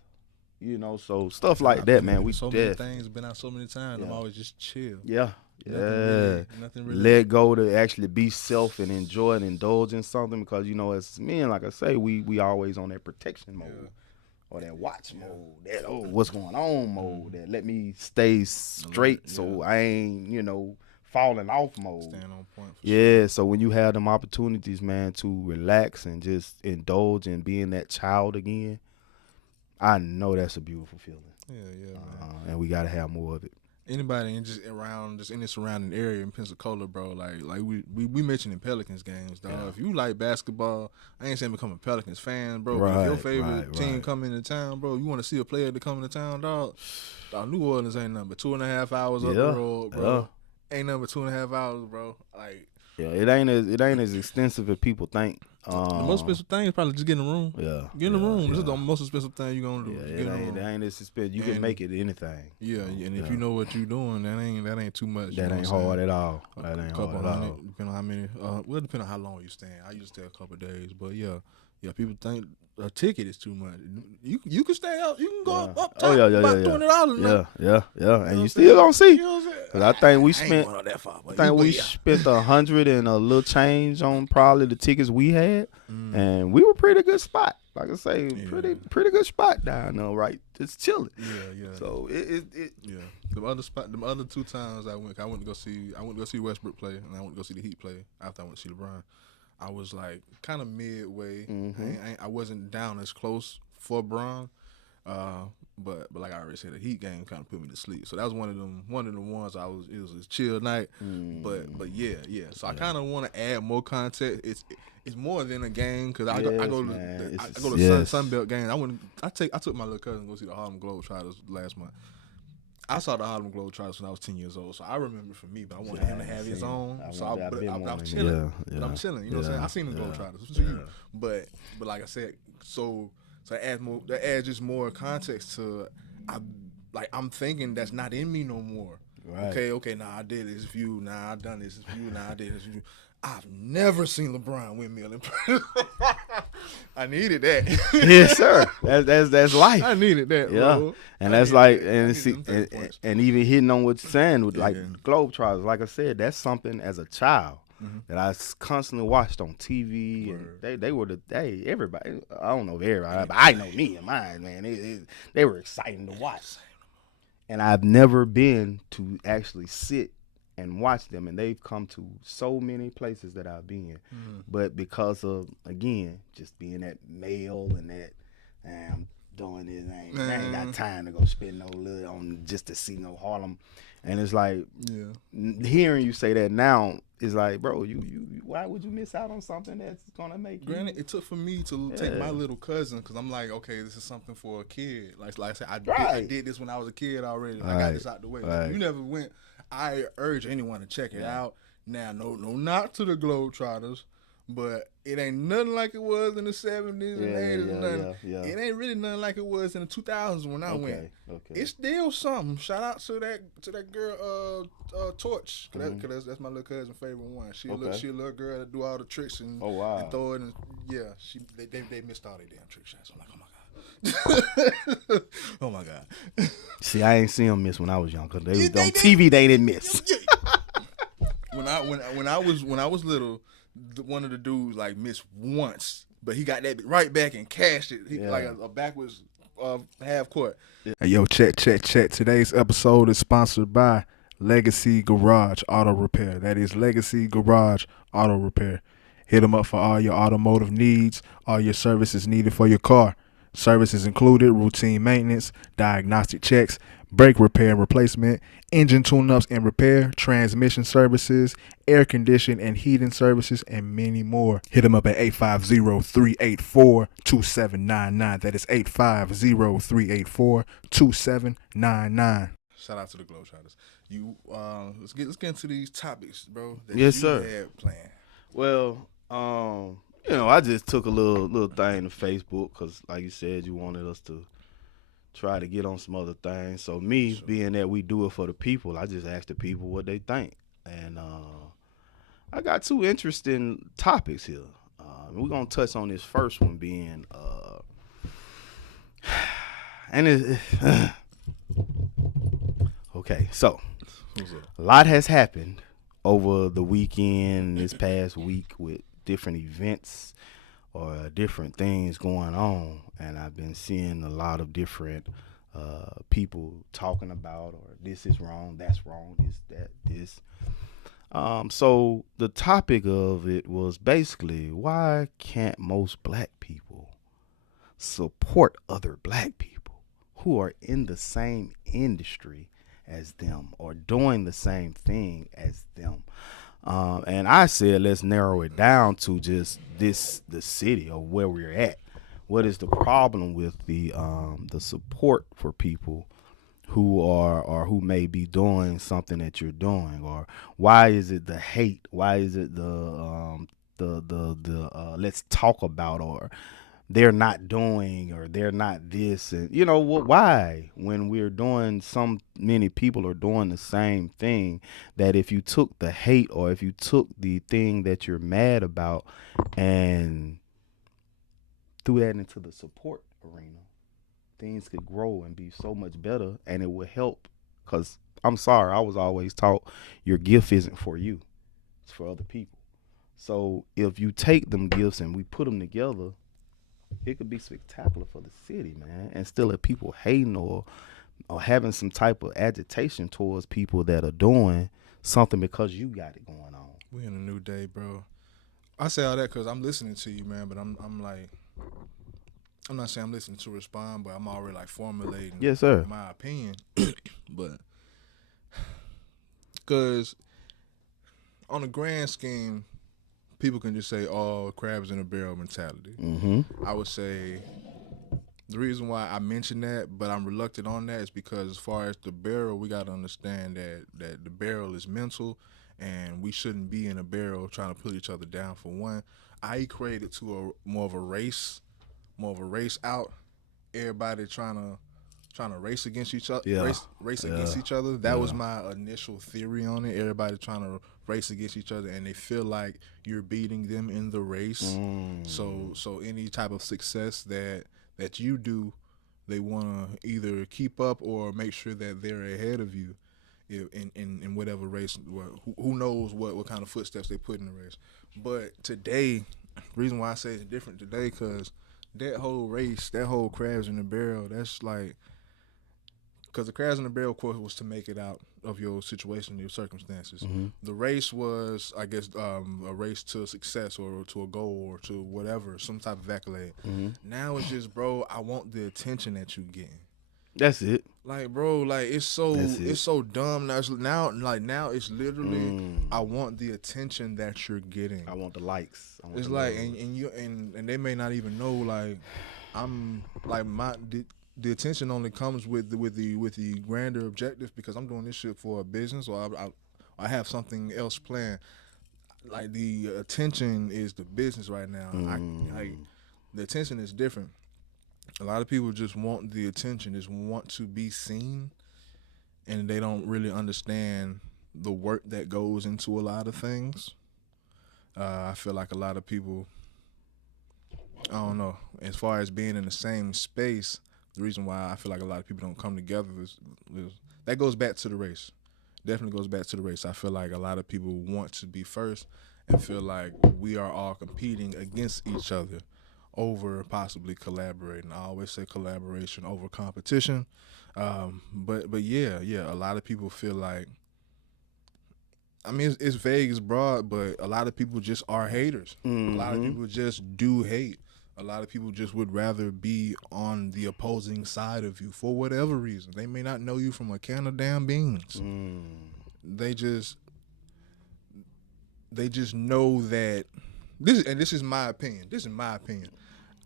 So stuff like that, man. We so many things been out so many times. Yeah. I'm always just chill. Yeah. Nothing really. Let go to actually be self and enjoy and indulge in something, because as men, like I say, we always on that protection mode. Yeah. Or that watch mode, that what's going on mode, that let me stay straight so I ain't falling off mode. Stand on point. Sure. So when you have them opportunities, man, to relax and just indulge and be in that child again, I know that's a beautiful feeling. Yeah, man. And we gotta have more of it. Anybody in the surrounding area in Pensacola, bro, like we mentioned in Pelicans games, dog. Yeah. If you like basketball, I ain't saying become a Pelicans fan, bro. But if your favorite team come into town, bro, you want to see a player to come into town, dog. New Orleans ain't nothing but 2.5 hours up the road, bro. Ain't nothing but 2.5 hours, bro. It ain't as extensive as people think. The most expensive thing is probably just get in the room. Yeah, get in the room. Yeah. This is the most expensive thing you're gonna do. It ain't as expensive. You can make it anything. Yeah, and if you know what you're doing, that ain't too much. That ain't hard at all. That ain't hard at all. Depending on how many. Depending on how long you staying. I used to stay a couple of days, but yeah. People think a ticket is too much. You can stay up. You can go up top. About $20. Yeah. And you still gonna see. Cause I think we spent. I ain't that far, spent $100 and a little change on probably the tickets we had, and we were pretty good spot. Like I say, pretty good spot down there, right? Just chilling. Yeah. So it. Yeah. The other 2 times I went to go see Westbrook play, and I went to go see the Heat play after I went to see LeBron. I was like kind of midway. I wasn't down as close for Bron, but like I already said, the Heat game kind of put me to sleep. So that was one of them ones it was a chill night. But yeah. So I kind of want to add more context. It's more than a game, because I go to Sunbelt games. I took my little cousin to go see the Harlem Globetrotters last month. I saw the Harlem Globetrotters when I was 10 years old, so I remember for me, but I wanted him to have his own. So I'm chilling. But I'm chilling. You know what I'm saying? I seen the Globetrotters. But like I said, so that adds just more context to I'm thinking that's not in me no more. Right. Okay, nah, I did this for you. Nah, I done this for you. Nah, I did this for you. I've never seen LeBron windmill in person. I needed that. Yes, sir. That's life. I needed that, yeah. bro. And that's like, and even hitting on what you're saying with Globetrotters, like I said, that's something as a child that I constantly watched on TV, and they were everybody. I don't know if everybody, but I know me and mine, man. They were exciting to watch, and I've never been to actually sit and watch them, and they've come to so many places that I've been, but because of, again, just being that male and that I'm doing this, I ain't got time to go spend no little on just to see no Harlem, and it's like hearing you say that now is like, bro, you why would you miss out on something that's gonna make you? Granted, it took for me to take my little cousin, because I'm like, okay, this is something for a kid. Like I said, I did this when I was a kid already. I got this out the way. Like, you never went. I urge anyone to check it out. Now, no knock to the Globetrotters, but it ain't nothing like it was in the 70s and 80s and nothing. It ain't really nothing like it was in the 2000s when I went. Okay. It's still something. Shout out to that girl, Torch, because that's my little cousin's favorite one. She a little girl that do all the tricks and, and throw it. And, they missed all their damn trick shots. I'm like, oh my God. Oh my God. See, I ain't seen them miss when I was young, because they was on TV. They didn't miss. When I was little, one of the dudes like missed once but he got that right back and cashed it. He, like Yeah. a backwards half court. Hey, yo, check, check, check. Today's episode is sponsored by Legacy Garage Auto Repair. That is Legacy Garage Auto Repair. Hit them up for all your automotive needs, all your services needed for your car. Services included routine maintenance, diagnostic checks, brake repair and replacement, engine tune-ups and repair, transmission services, air condition and heating services, and many more. Hit them up at 850-384-2799. That is 850-384-2799. Shout out to the Globetrotters. You let's get into these topics, bro. That Yes, you sir. had planned. Well, I just took a little thing to Facebook because, like you said, you wanted us to try to get on some other things. So me, Sure. being that we do it for the people, I just asked the people what they think, and I got two interesting topics here. We're gonna touch on this first one being, and okay, so Who's up? a lot has happened over the weekend, this past week, with different events or different things going on, and I've been seeing a lot of different people talking about, or this is wrong, that's wrong, this, that, this. So the topic of it was basically, why can't most black people support other black people who are in the same industry as them or doing the same thing as them? And I said, let's narrow it down to just the city or where we're at. What is the problem with the support for people who are, or who may be doing something that you're doing, or why is it the hate? Why is it the let's talk about, or they're not doing, or they're not this, and why, when we're doing, some many people are doing the same thing, that if you took the hate, or if you took the thing that you're mad about and threw that into the support arena, things could grow and be so much better, and it would help. Because I'm sorry, I was always taught your gift isn't for you, it's for other people. So if you take them gifts and we put them together, it could be spectacular for the city, man. And still, if people hating, or having some type of agitation towards people that are doing something because you got it going on. We in a new day, bro. I say all that because I'm listening to you, man. But I'm like, I'm not saying I'm listening to respond, but I'm already like formulating Yes, sir. my opinion. But because on the grand scheme, people can just say, "Oh, crabs in a barrel mentality." Mm-hmm. I would say the reason why I mentioned that, but I'm reluctant on that, is because as far as the barrel, we got to understand that the barrel is mental, and we shouldn't be in a barrel trying to put each other down. For one, I equate it to a more of a race out. Everybody trying to race against each other, Yeah. race Yeah. against each other. That was Yeah. my initial theory on it. Everybody trying to race against each other, and they feel like you're beating them in the race. So any type of success that you do, they want to either keep up or make sure that they're ahead of you in whatever race. Who knows what kind of footsteps they put in the race. But today, reason why I say it's different today, because that whole race, that whole crabs in the barrel, that's like, because the crabs in the barrel, of course, was to make it out of your situation, your circumstances. Mm-hmm. The race was, I guess, a race to success or to a goal or to whatever, some type of accolade. Mm-hmm. Now it's just, bro, I want the attention that you getting. That's it. Like, bro, like it's so dumb now. Now it's literally, I want the attention that you're getting. I want the likes. I want It's the like, love. and they may not even know, like, I'm like the attention only comes with the grander objective, because I'm doing this shit for a business, or I have something else planned. Like, the attention is the business right now. The attention is different. A lot of people just want the attention, just want to be seen, and they don't really understand the work that goes into a lot of things. I feel like a lot of people, I don't know, as far as being in the same space, the reason why I feel like a lot of people don't come together is that goes back to the race. Definitely goes back to the race. I feel like a lot of people want to be first and feel like we are all competing against each other. over possibly collaborating. I always say collaboration over competition. But yeah, a lot of people feel like, I mean, it's vague, it's broad, but a lot of people just are haters. A lot of Mm-hmm. people just do hate. A lot of people just would rather be on the opposing side of you for whatever reason. They may not know you from a can of damn beans. Mm. They just know that this is my opinion. This is my opinion.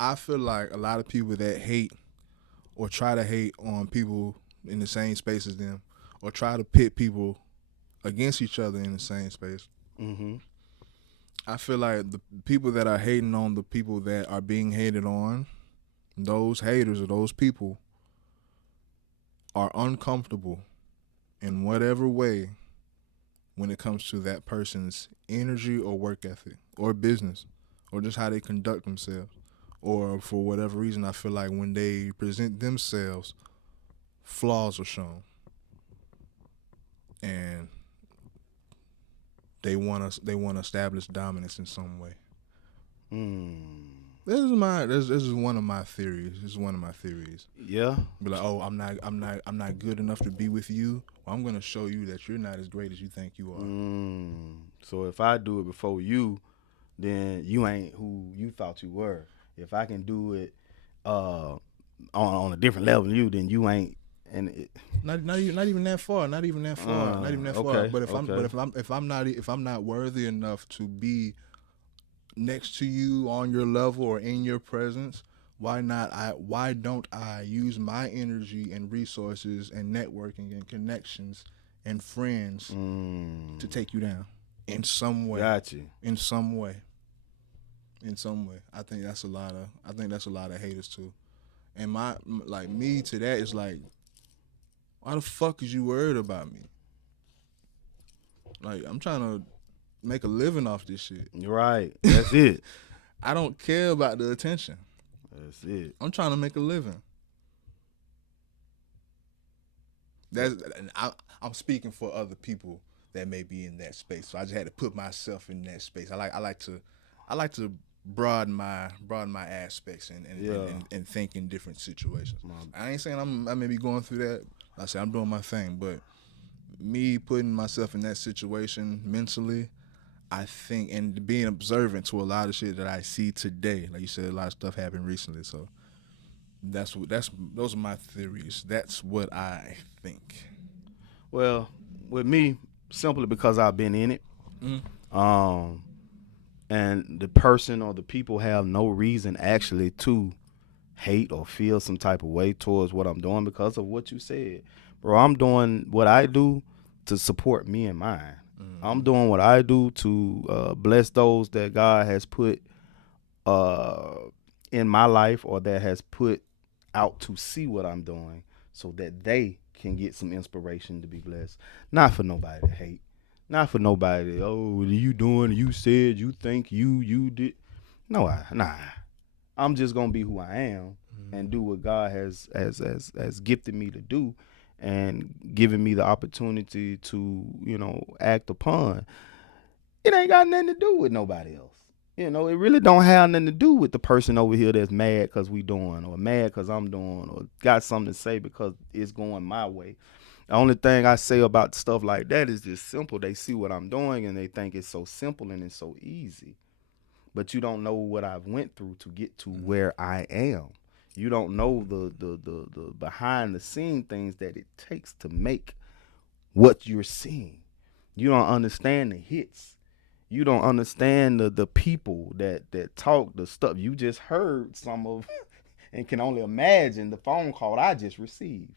I feel like a lot of people that hate or try to hate on people in the same space as them, or try to pit people against each other in the same space. Mm-hmm. I feel like the people that are hating on the people that are being hated on, those haters or those people are uncomfortable in whatever way when it comes to that person's energy or work ethic or business or just how they conduct themselves. Or for whatever reason, I feel like when they present themselves, flaws are shown, and they want to establish dominance in some way. Mm. This is one of my theories. This is one of my theories. Yeah. Be like, oh, I'm not good enough to be with you. Well, I'm gonna show you that you're not as great as you think you are. So if I do it before you, then you ain't who you thought you were. If I can do it on a different level than you, then you ain't. And Not even that far. Not even that far. Not even that far. okay, But okay. if I'm not worthy enough to be next to you on your level or in your presence, why don't I use my energy and resources and networking and connections and friends to take you down in some way? Got you. In some way. In some way. I think that's a lot of haters too. And my like me to that is like, why the fuck is you worried about me? Like, I'm trying to make a living off this shit. Right. That's it. I don't care about the attention. That's it. I'm trying to make a living. I'm speaking for other people that may be in that space. So I just had to put myself in that space. I like to broaden my aspects and think in different situations. I ain't saying I may be going through that. Like I said, I'm doing my thing, but me putting myself in that situation mentally, I think, and being observant to a lot of shit that I see today. Like you said, a lot of stuff happened recently, so those are my theories. That's what I think. Well, with me, simply because I've been in it, and the person or the people have no reason actually to hate or feel some type of way towards what I'm doing because of what you said. Bro, I'm doing what I do to support me and mine. I'm doing what I do to bless those that God has put in my life or that has put out to see what I'm doing so that they can get some inspiration to be blessed. Not for nobody to hate. Not for nobody, oh, what are you doing? You said, you think, you did. No, nah. I'm just gonna be who I am and do what God has gifted me to do and given me the opportunity to, act upon. It ain't got nothing to do with nobody else. It really don't have nothing to do with the person over here that's mad because we doing, or mad because I'm doing, or got something to say because it's going my way. The only thing I say about stuff like that is just simple. They see what I'm doing and they think it's so simple and it's so easy. But you don't know what I've went through to get to where I am. You don't know the behind the scene things that it takes to make what you're seeing. You don't understand the hits. You don't understand the people that talk the stuff. You just heard some of and can only imagine the phone call I just received.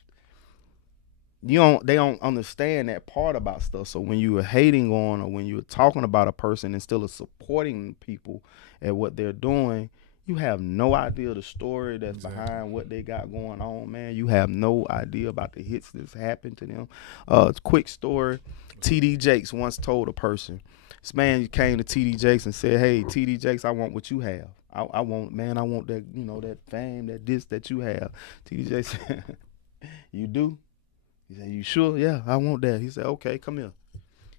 They don't understand that part about stuff. So when you are hating on or when you're talking about a person instead of supporting people at what they're doing, you have no idea the story that's behind what they got going on, man. You have no idea about the hits that's happened to them. Quick story. TD Jakes once told a person, this man came to TD Jakes and said, hey, TD Jakes, I want what you have. I want that, that fame, that this that you have. TD Jakes said, you do? He said, you sure? Yeah, I want that. He said, okay, come here.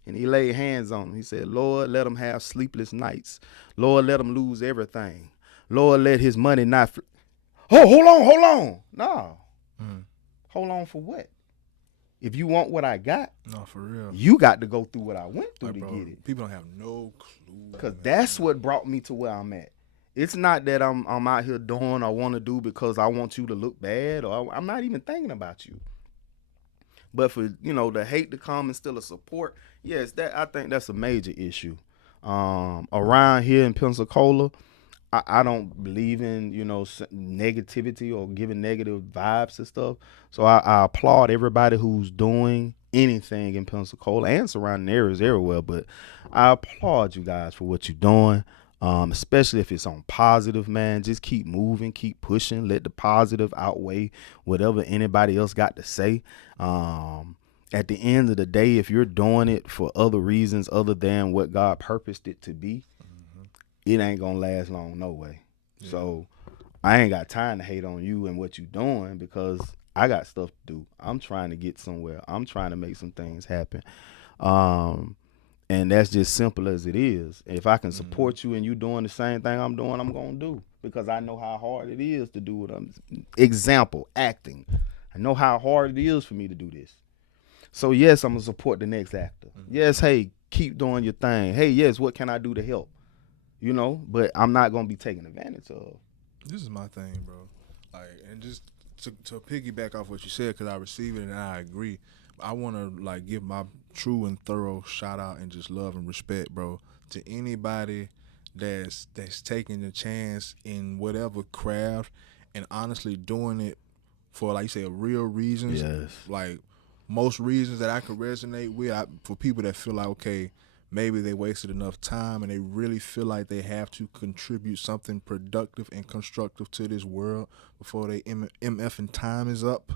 And he laid hands on him. He said, Lord, let them have sleepless nights. Lord, let them lose everything. Lord, let his money not. Oh, hold on. No, Mm. hold on for what? If you want what I got, No, for real. you got to go through what I went through Like, to bro, get it. people don't have no clue. Cause Man. that's what brought me to where I'm at. It's not that I'm out here doing I want to do because I want you to look bad, or I'm not even thinking about you. But for the hate to come and still a support, yes, that I think that's a major issue. Around here in Pensacola, I don't believe in negativity or giving negative vibes and stuff. So I applaud everybody who's doing anything in Pensacola and surrounding areas everywhere. But I applaud you guys for what you're doing. Especially if it's on positive, man. Just keep moving, keep pushing. Let the positive outweigh whatever anybody else got to say. At the end of the day, if you're doing it for other reasons other than what God purposed it to be, it ain't gonna last long no way. Yeah. So I ain't got time to hate on you and what you doing because I got stuff to do. I'm trying to get somewhere. I'm trying to make some things happen. And that's just simple as it is. If I can support you and you doing the same thing I'm doing, I'm gonna do because I know how hard it is to do what I'm. Example, acting. I know how hard it is for me to do this. So yes, I'm gonna support the next actor. Yes, hey, keep doing your thing. Hey, yes, what can I do to help? But I'm not gonna be taken advantage of. This is my thing, bro. Like, and just to piggyback off what you said, because I receive it and I agree. I want to give my true and thorough shout out and just love and respect, bro, to anybody that's taking the chance in whatever craft and honestly doing it for, like you say, real reasons. Yes. Like most reasons that I could resonate with. For people that feel like, okay, maybe they wasted enough time and they really feel like they have to contribute something productive and constructive to this world before they MF and time is up.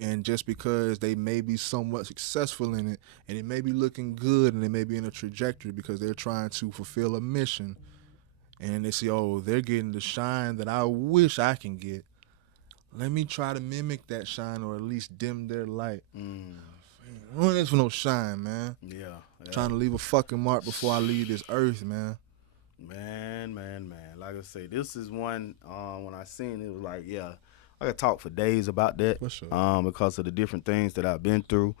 And just because they may be somewhat successful in it and it may be looking good and they may be in a trajectory because they're trying to fulfill a mission and they see, oh, they're getting the shine that I wish I can get. Let me try to mimic that shine or at least dim their light. I don't need for no shine, man. Yeah. Trying to leave a fucking mark before I leave this earth, man. Man. Like I say, this is one, when I seen it, was like, yeah, I could talk for days about that. For sure. Because of the different things that I've been through,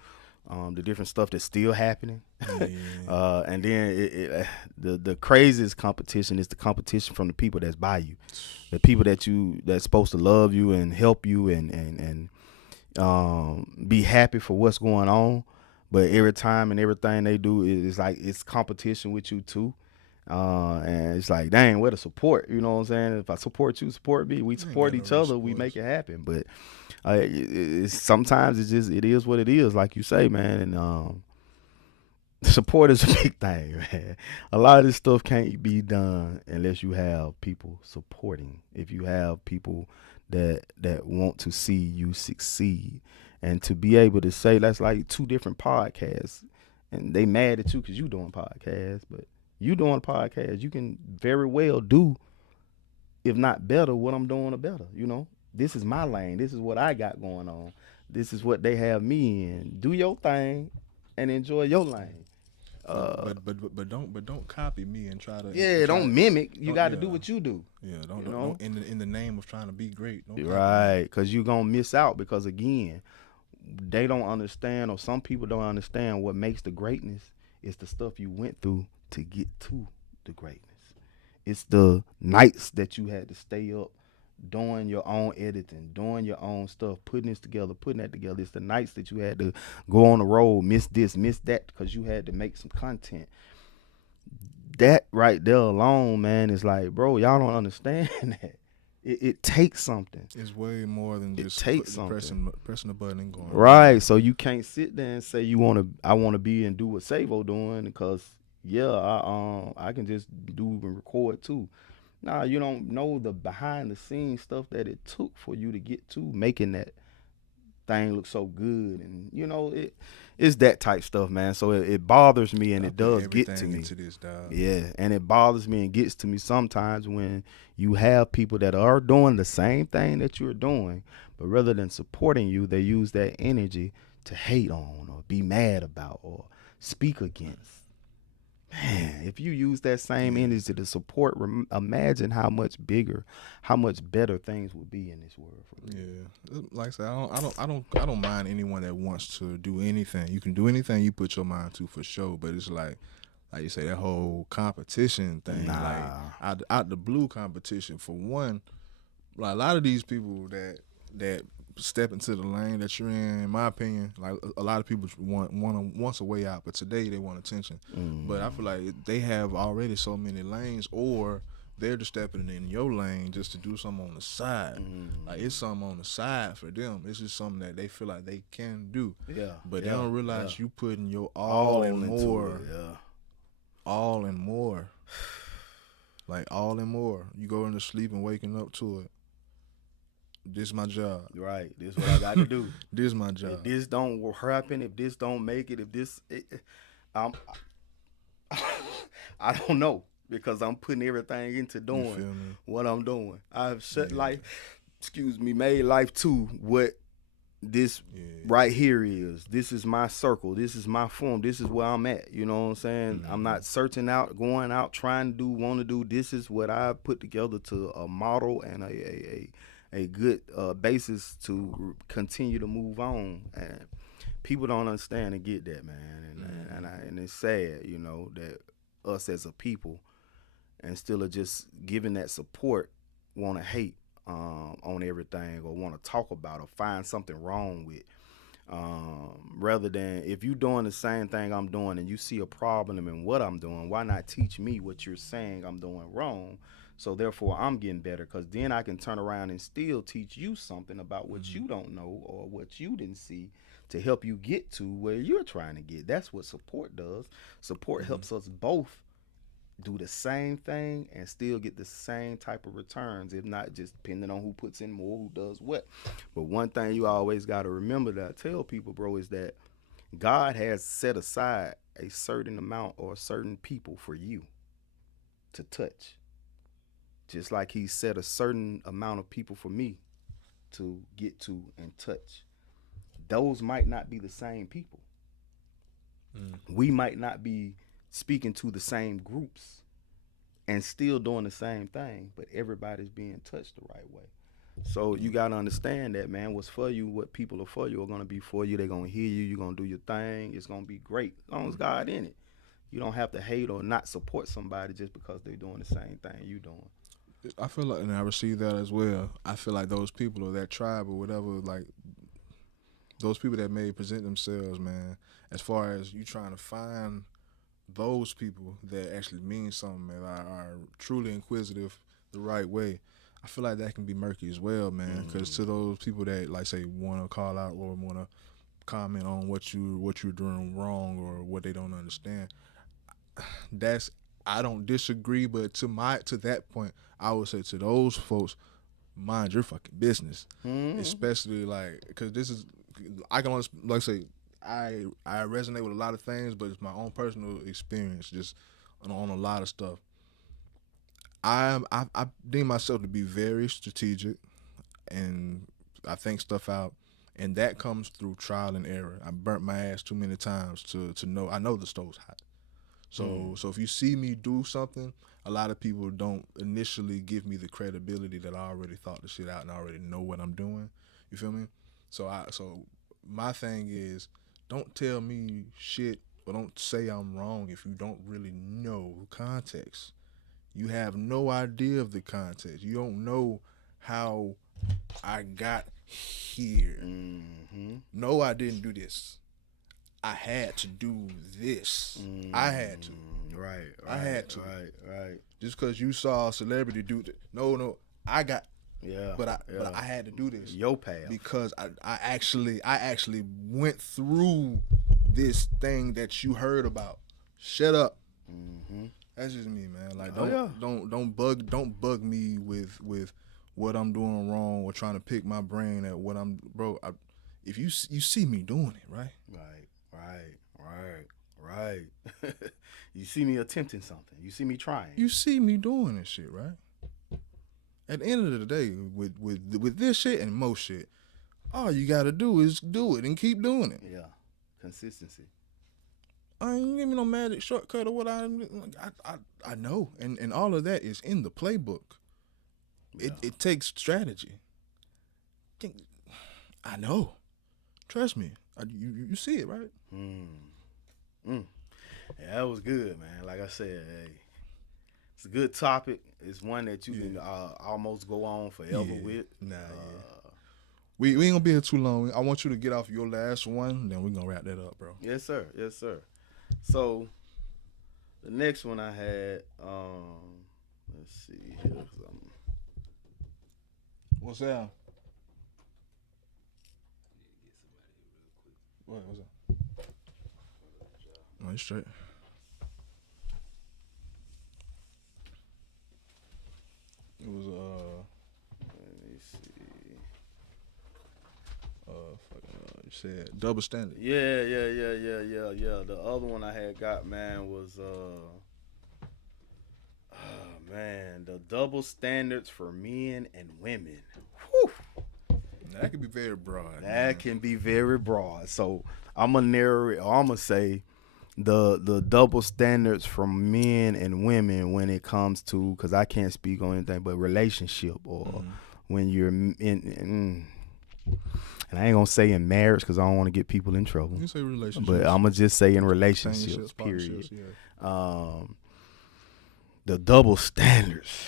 the different stuff that's still happening. Yeah. And then the craziest competition is the competition from the people that's by you. The people that's supposed to love you and help you and be happy for what's going on. But every time and everything they do is like it's competition with you too. And it's like, dang, where the support? You know what I'm saying? If I support you, support me. We support each other. We make it happen. But sometimes it is what it is, like you say, man. And support is a big thing, man. A lot of this stuff can't be done unless you have people supporting. If you have people that want to see you succeed, and to be able to say that's like two different podcasts, and they mad at you because you doing podcasts, but you doing a podcast, you can very well do, if not better, what I'm doing or better. This is my lane. This is what I got going on. This is what they have me in. Do your thing and enjoy your lane. But don't copy me and try to. Yeah, don't mimic. You got to do what you do. Yeah, don't in the name of trying to be great. Right, because you're gonna miss out because again, they don't understand, or some people don't understand what makes the greatness is the stuff you went through to get to the greatness. It's the nights that you had to stay up doing your own editing, doing your own stuff, putting this together, putting that together. It's the nights that you had to go on the road, miss this, miss that, because you had to make some content. That right there alone, man, is like, bro, y'all don't understand that. It takes something. It's way more than just pressing the button and going. Right. So you can't sit there and say I want to be and do what Savo doing because I can just do and record too. Nah, you don't know the behind the scenes stuff that it took for you to get to making that thing look so good, and it's that type stuff, man. So it bothers me, and it does get to me. Into this, dog. Yeah, and it bothers me and gets to me sometimes when you have people that are doing the same thing that you're doing, but rather than supporting you, they use that energy to hate on or be mad about or speak against. Man, if you use that same Yeah, energy to support, imagine how much bigger, how much better things would be in this world for real. yeah. Like I said, I don't mind anyone that wants to do anything. You can do anything you put your mind to for sure. But it's like you say, that whole competition thing, like Nah. out the blue competition. For one, like a lot of these people that step into the lane that you're in my opinion, like a lot of people wants a way out, but today they want attention. But I feel Mm. like they have already so many lanes, or they're just stepping in your lane just to do something on the side. Like Mm. it's something on the side for them. It's just something that they feel like they can do, Yeah, but they yeah, don't yeah. realize you putting your All into it, yeah. all and more, like all and more. You going to sleep and waking up to it. This my job. Right. This is what I got to do. This my If job. this don't happen, if this don't make it, if this, I'm, I don't know because I'm putting everything into You doing feel me? what I'm doing. I've set Yeah, life, excuse me, made life to what this yeah. right here is. This is my circle. This is my form. This is where I'm at. You know what I'm saying? I'm Mm-hmm. not searching out, going out, trying to do, want to do. This is what I put together to a model and a good basis to continue to move on. And people don't understand and get that, man. And it's sad, you know, that us as a people, instead of just giving that support, want to hate on everything or want to talk about or find something wrong with. Rather than if you doing the same thing I'm doing and you see a problem in what I'm doing, why not teach me what you're saying I'm doing wrong? So therefore I'm getting better because then I can turn around and still teach you something about what Mm-hmm. you don't know or what you didn't see to help you get to where you're trying to get. That's what support does. Support Mm-hmm. helps us both do the same thing and still get the same type of returns, if not just depending on who puts in more, who does what. But one thing you always got to remember that I tell people, bro, is that God has set aside a certain amount or certain people for you to touch. Just like he set a certain amount of people for me to get to and touch. Those might not be the same people. Mm-hmm. We might not be speaking to the same groups and still doing the same thing, but everybody's being touched the right way. So you gotta understand that, man. What's for you, what people are for you, are gonna be for you. They're gonna hear you. You're gonna do your thing. It's gonna be great as long as God in it. You don't have to hate or not support somebody just because they're doing the same thing you doing. I feel like, and I receive that as well. I feel like those people or that tribe or whatever, like those people that may present themselves, man. As far as you trying to find those people that actually mean something and are truly inquisitive the right way, I feel like that can be murky as well, man. Because to Mm. those people that like say want to call out or want to comment on what you're doing wrong or what they don't understand, that's I don't disagree, but to that point, I would say to those folks, mind your fucking business, Mm. especially like because this is I can like I say I resonate with a lot of things, but it's my own personal experience just on a lot of stuff. I deem myself to be very strategic and I think stuff out, and that comes through trial and error. I burnt my ass too many times to know I know the stove's hot. Mm. So if you see me do something, a lot of people don't initially give me the credibility that I already thought the shit out and I already know what I'm doing. You feel me? So my thing is don't tell me shit or don't say I'm wrong if you don't really know context. You have no idea of the context. You don't know how I got here. Mm-hmm. No, I didn't do this. I had to do this. I had to. Right, I right, had to. right, right. Just because you saw a celebrity do it. No, I got, Yeah, but yeah. I had to do this Your path. because I actually went through this thing that you heard about. Shut up. Mm-hmm. That's just me, man. Like Oh yeah. don't bug me with what I'm doing wrong or trying to pick my brain at what I'm bro. If you see me doing it, right? Right, right, right, right. You see me attempting something. You see me trying. You see me doing this shit, right? At the end of the day, with this shit and most shit, all you gotta do is do it and keep doing it. Yeah. Consistency. I ain't give me no magic shortcut or what I know, and all of that is in the playbook. Yeah. It takes strategy. I know. Trust me. You see it, right? Mm. Mm. Yeah, that was good, man. Like I said, hey, it's a good topic. It's one that you can almost go on forever with. Nah, We ain't gonna be here too long. I want you to get off your last one, then we're gonna wrap that up, bro. Yes, sir. Yes, sir. So the next one I had, let's see here. What's that? What's that? No, you straight. It was Let me see. you said double standard. Yeah. The other one I had got, man, was man, the double standards for men and women. Whew. That could be very broad. That can be very broad. So I'm gonna narrow it. I'm gonna say the double standards from men and women when it comes to, because I can't speak on anything but relationship or when you're in and I ain't gonna say in marriage because I don't want to get people in trouble. You say relationships, but I'm gonna just say in relationships. Period. Yeah. The double standards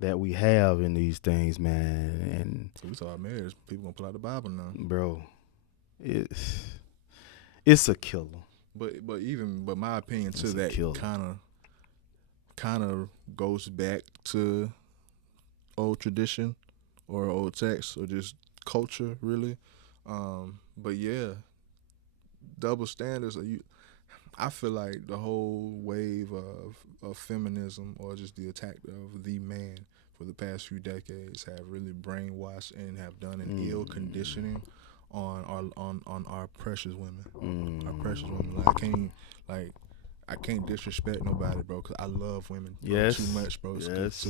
that we have in these things, man, and So we talk about marriage. People gonna pull out the Bible now, bro. It's a killer. But my opinion to It's a that killer. kind of goes back to old tradition or old text or just culture, really. But yeah, double standards. I feel like the whole wave of feminism or just the attack of the man for the past few decades have really brainwashed and have done an ill conditioning on our precious women. Our precious women. I can't disrespect nobody, bro, because I love women too much, bro. Yes.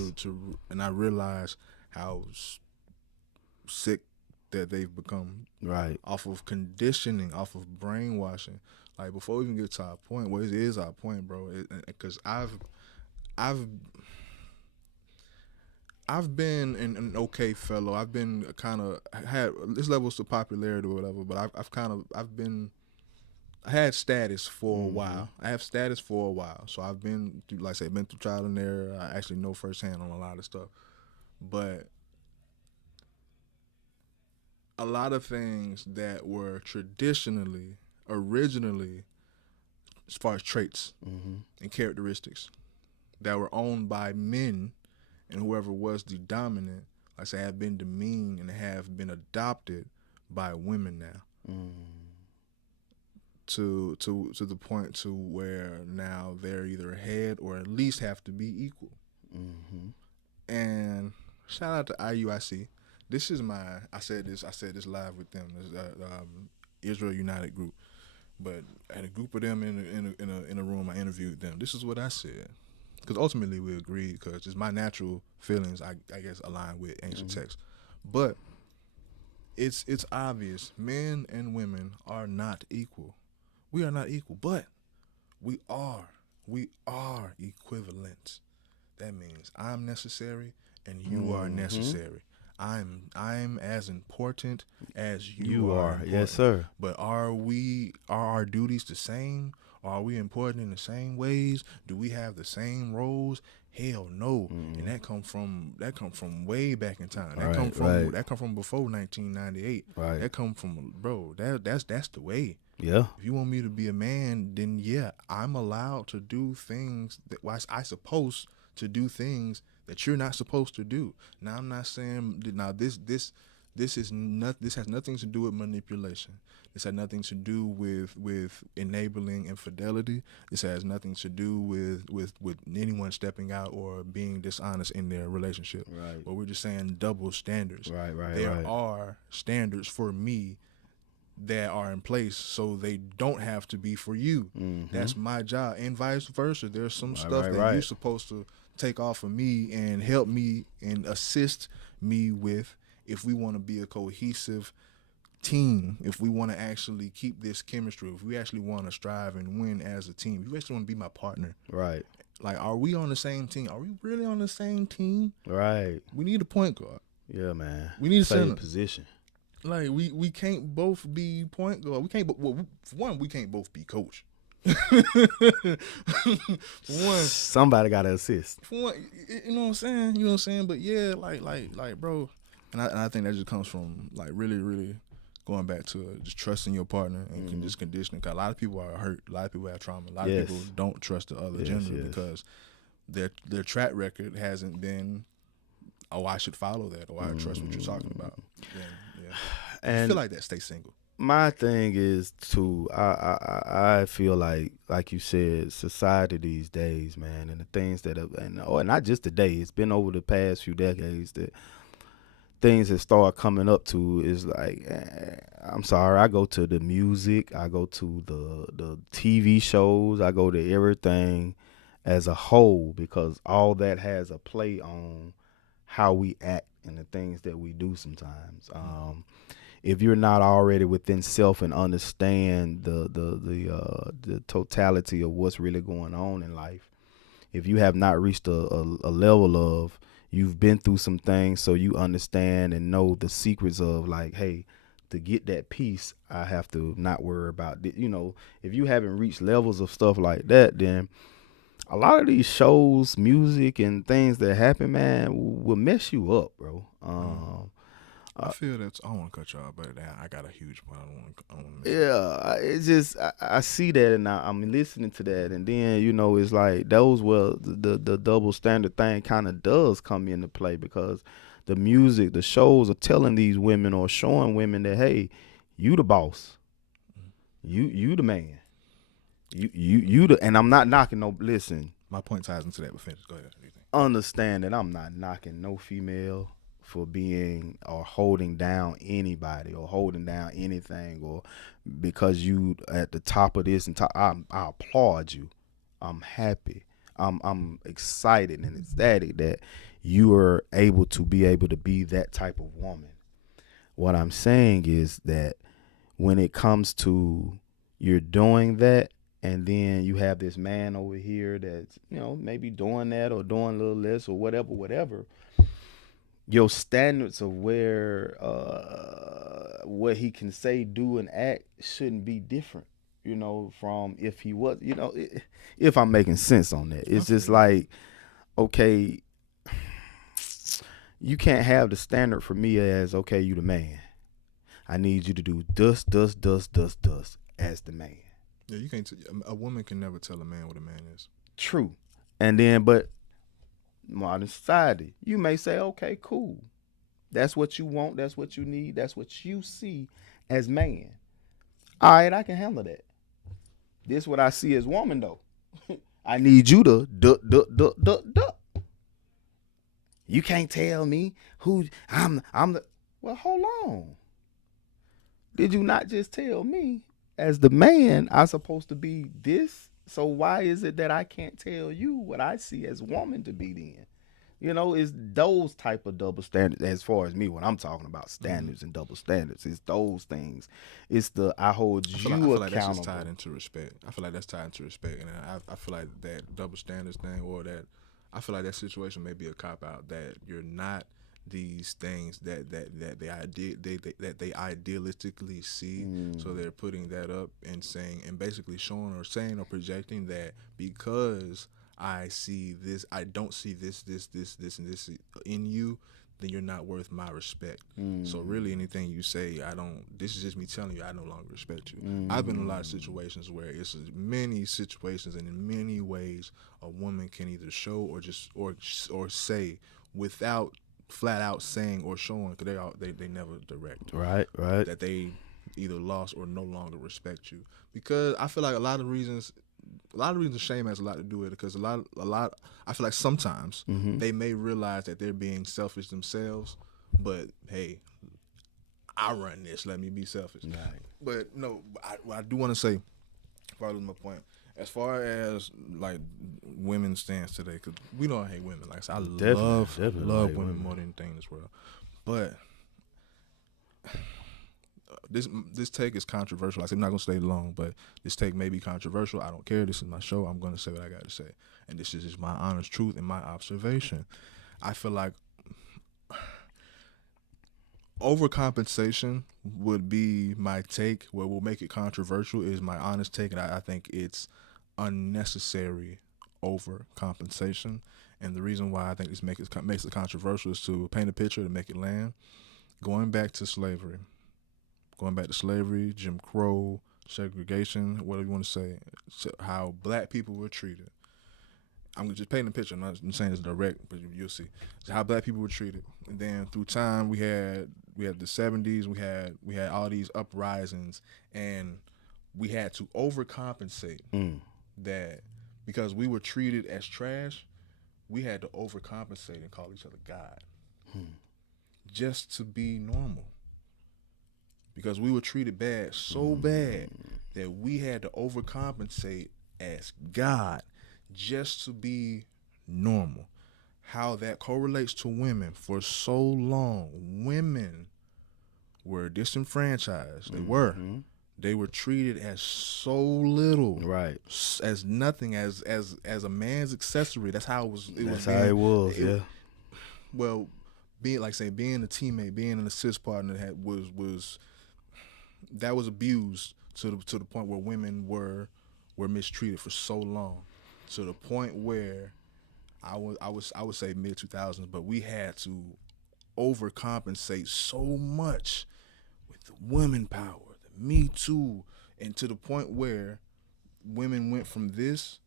And I realize how sick that they've become, right, off of conditioning, off of brainwashing. Like, before we even get to our point, well, it is our point, bro. Because I've been an okay fellow. I've been kind of had this levels of popularity or whatever, but I had status for a while. I have status for a while, so I've been through, like I said, been through trial and error. I actually know firsthand on a lot of stuff, but a lot of things that were originally, as far as traits and characteristics, that were owned by men and whoever was the dominant, like I say, have been demeaned and have been adopted by women now. To the point to where now they're either ahead or at least have to be equal. And shout out to IUIC. This is I said this live with them. This Israel United group, but I had a group of them in a room. I interviewed them. This is what I said, because ultimately we agreed, because it's my natural feelings, I guess, align with ancient texts. But it's obvious men and women are not equal. We are not equal, but we are equivalent. That means I'm necessary and you are necessary. I'm as important as you are important. Yes, sir. But are our duties the same? Are we important in the same ways? Do we have the same roles? Hell no. And that come from way back in time. That come from before 1998. Right. That come from, bro, that's the way. Yeah. If you want me to be a man, then yeah, I'm allowed to do things that I supposed to do things that you're not supposed to do. Now, I'm not saying this has nothing to do with manipulation. This has nothing to do with enabling infidelity. This has nothing to do with anyone stepping out or being dishonest in their relationship. Right. But we're just saying double standards. Right. There are standards for me that are in place, so they don't have to be for you. That's my job, and vice versa. There's some stuff that you're supposed to take off of me and help me and assist me with if we want to be a cohesive team, if we want to actually keep this chemistry, if we actually want to strive and win as a team, if you actually want to be my partner, Right. like, are we on the same team? Are we really on the same team? Right. We need a point guard. Yeah, man. We need a Play center. position. Like, we can't both be point guard. We can't. Well, for one, we can't both be coach. For one, Somebody got to assist. for one, you know what I'm saying. You know what I'm saying. But yeah, like, bro, and I think that just comes from like really, really going back to just trusting your partner and just conditioning. Cause a lot of people are hurt. A lot of people have trauma. A lot of people don't trust the other gender because their track record hasn't been, oh, I should follow that, or I trust what you're talking about. Yeah. And I feel like that. Stay single. my thing is too. I feel like you said, society these days, man, and the things that have, and not just today. It's been over the past few decades that things that start coming up to is like, I'm sorry, I go to the music, I go to the TV shows, I go to everything as a whole, because all that has a play on how we act and the things that we do sometimes. If you're not already within self and understand the totality of what's really going on in life, if you have not reached a level of, you've been through some things, so you understand and know the secrets of, like, hey, to get that peace, I have to not worry about it. If you haven't reached levels of stuff like that, then a lot of these shows, music, and things that happen, man, will mess you up, bro. I feel that's. I don't want to cut you off, but I got a huge point. I don't want to. Yeah, it's just I see that, and I'm listening to that, and then it's like those, well, the double standard thing kind of does come into play, because the music, the shows are telling these women or showing women that, hey, you the boss, you the man, you the, and I'm not knocking no. Listen, My point ties into that, but finish. Go ahead. What do you think? understand that I'm not knocking no female for being or holding down anybody or holding down anything, or because you at the top of this and top. I applaud you. I'm happy. I'm excited and ecstatic that you are able to be that type of woman. What I'm saying is that when it comes to, you're doing that, and then you have this man over here that's maybe doing that or doing a little less or whatever, your standards of where what he can say, do, and act shouldn't be different, from if he was, if I'm making sense on that. It's just like, okay, you can't have the standard for me as, okay, you the man, I need you to do dust as the man. Yeah, you can't. A woman can never tell a man what a man is. True. And then, but modern society, you may say, okay, cool, that's what you want, that's what you need, that's what you see as man. All right, I can handle that. This what I see as woman, though. I need you to duck. You can't tell me who I'm the, well, hold on. Did you not just tell me as the man I'm supposed to be this? So why is it that I can't tell you what I see as woman to be then? It's those type of double standards. As far as me, when I'm talking about standards and double standards, it's those things. It's the, I hold you feel like that's accountable. just tied into respect. I feel like that's tied into respect, and I feel like that double standards thing, or that, I feel like that situation may be a cop out, that you're not these things that they idealistically see. So they're putting that up and saying, and basically showing or saying or projecting that because I see this, I don't see this, and this in you, then you're not worth my respect. So really, anything you say, I don't. This is just me telling you, I no longer respect you. I've been in a lot of situations where it's many situations, and in many ways, a woman can either show or just or say without flat out saying or showing, because they never direct. Right. That they either lost or no longer respect you, because I feel like a lot of reasons shame has a lot to do with it, because a lot I feel like sometimes they may realize that they're being selfish themselves, but hey, I run this, let me be selfish. Right. But no, what I do want to say, before I lose my point, as far as like women's stance today, because we don't hate women. Like I said, I Definitely love hate women women. more than anything in this world, but this take is controversial. I'm not gonna stay long, but this take may be controversial. I don't care. This is my show. I'm gonna say what I got to say, and this is just my honest truth and my observation. I feel like overcompensation would be my take. What will make it controversial is my honest take, and I think it's unnecessary overcompensation. And the reason why I think this makes it controversial is to paint a picture to make it land. Going back to slavery, Jim Crow, segregation, whatever you want to say, how black people were treated. I'm just painting a picture. I'm not saying it's direct, but you'll see. So how black people were treated. And then through time, we had the 70s. We had all these uprisings, and we had to overcompensate that because we were treated as trash. We had to overcompensate and call each other God just to be normal. Because we were treated bad, so bad that we had to overcompensate as God just to be normal. How that correlates to women for so long. Women were disenfranchised. They were treated as so little, right? As nothing, as a man's accessory. That's how it was. Yeah. Well, being a teammate, being an assist partner was abused to the point where women were mistreated for so long, to the point where I would say mid 2000s, but we had to overcompensate so much with the women power, the Me Too, and to the point where women went from this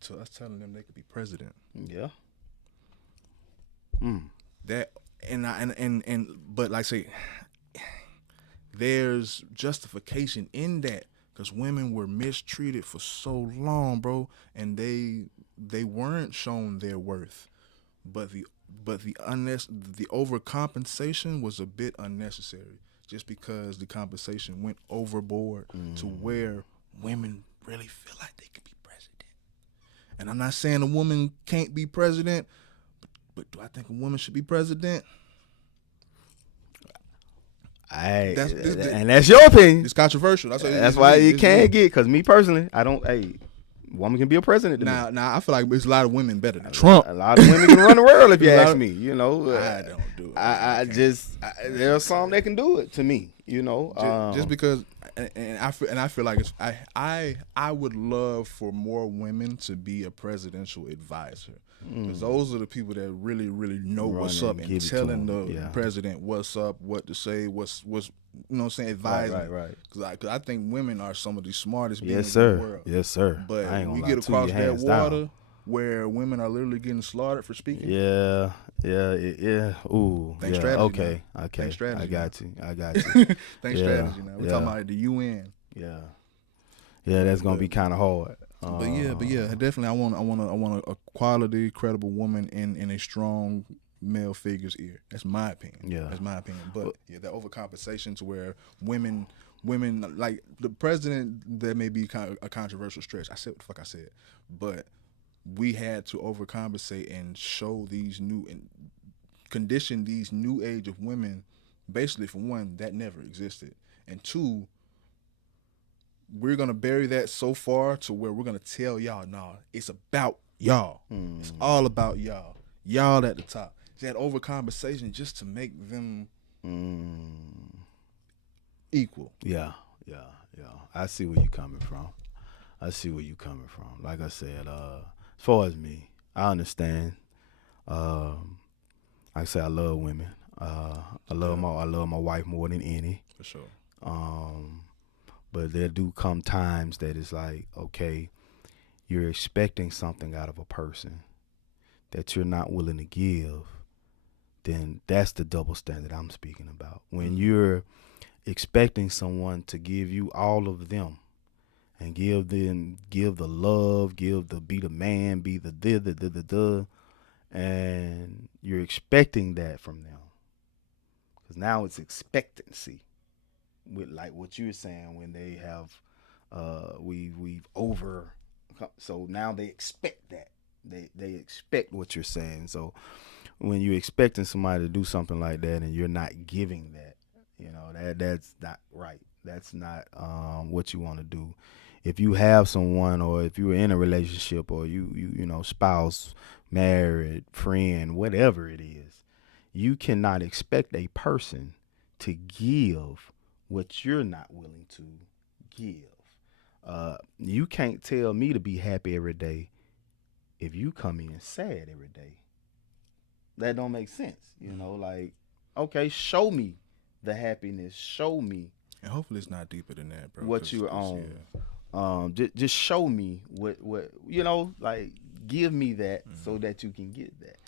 to us telling them they could be president. Yeah. That but like I say, there's justification in that because women were mistreated for so long, bro, and they weren't shown their worth, but the overcompensation was a bit unnecessary, just because the compensation went overboard to where women really feel like they could be president. And I'm not saying a woman can't be president, but do I think a woman should be president? And that's your opinion. It's controversial. That's why you can't get. Because me personally, I don't. Woman can be a president. Now I feel like there's a lot of women better than Trump. A lot of women can run the world if you ask me. I don't do it. There are some that can do it. To me, just because, and I feel like I would love for more women to be a presidential advisor. Because those are the people that really, really know what's up and telling the president what's up, what to say, what's advising. Right. Because I think women are some of the smartest beings in the world. Yes, sir. But we get across that water where women are literally getting slaughtered for speaking. Yeah. Ooh. Think strategy. Okay. Now. Think strategy. I got you. Think strategy. Now we're talking about the UN. Yeah. That's gonna be kind of hard. But yeah, definitely. I want a quality, credible woman in a strong male figure's ear. That's my opinion. Yeah, that's my opinion. But yeah, that overcompensation to where women like the president, that may be a controversial stretch. I said what the fuck I said, but we had to overcompensate and show these and condition these new age of women. Basically, for one, that never existed, and two, we're going to bury that so far to where we're going to tell y'all, nah, it's about y'all. It's all about y'all. Y'all at the top. It's that overcompensation just to make them equal. Yeah. I see where you're coming from. Like I said, as far as me, I understand. Like I say, I love women. I love my wife more than any. For sure. But there do come times that it's like, okay, you're expecting something out of a person that you're not willing to give, then that's the double standard I'm speaking about. When you're expecting someone to give you all of them and give the love, be the man, be the and you're expecting that from them. Because now it's expectancy. With like what you're saying, when they have we've over, so now they expect that they expect what you're saying. So when you're expecting somebody to do something like that and you're not giving that, That's not right. That's not what you want to do. If you have someone, or if you're in a relationship, or spouse, married, friend, whatever it is, you cannot expect a person to give what you're not willing to give. You can't tell me to be happy every day if you come in sad every day. That don't make sense. Like, okay, show me the happiness. Show me And hopefully it's not deeper than that, bro. what you're on. Yeah. Just show me what like, give me that so that you can get that.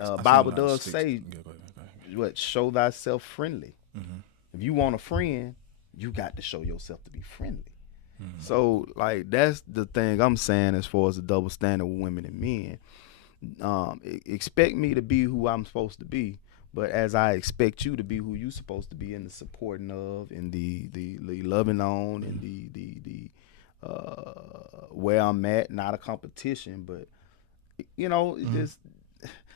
I've seen a Bible lot of does sticks. say, Go ahead. what, show thyself friendly. Mm-hmm. If you want a friend, you got to show yourself to be friendly. Mm-hmm. So, like, that's the thing I'm saying as far as the double standard with women and men. Expect me to be who I'm supposed to be, but as I expect you to be who you're supposed to be, in the supporting of, and the loving on, and where I'm at, not a competition, but just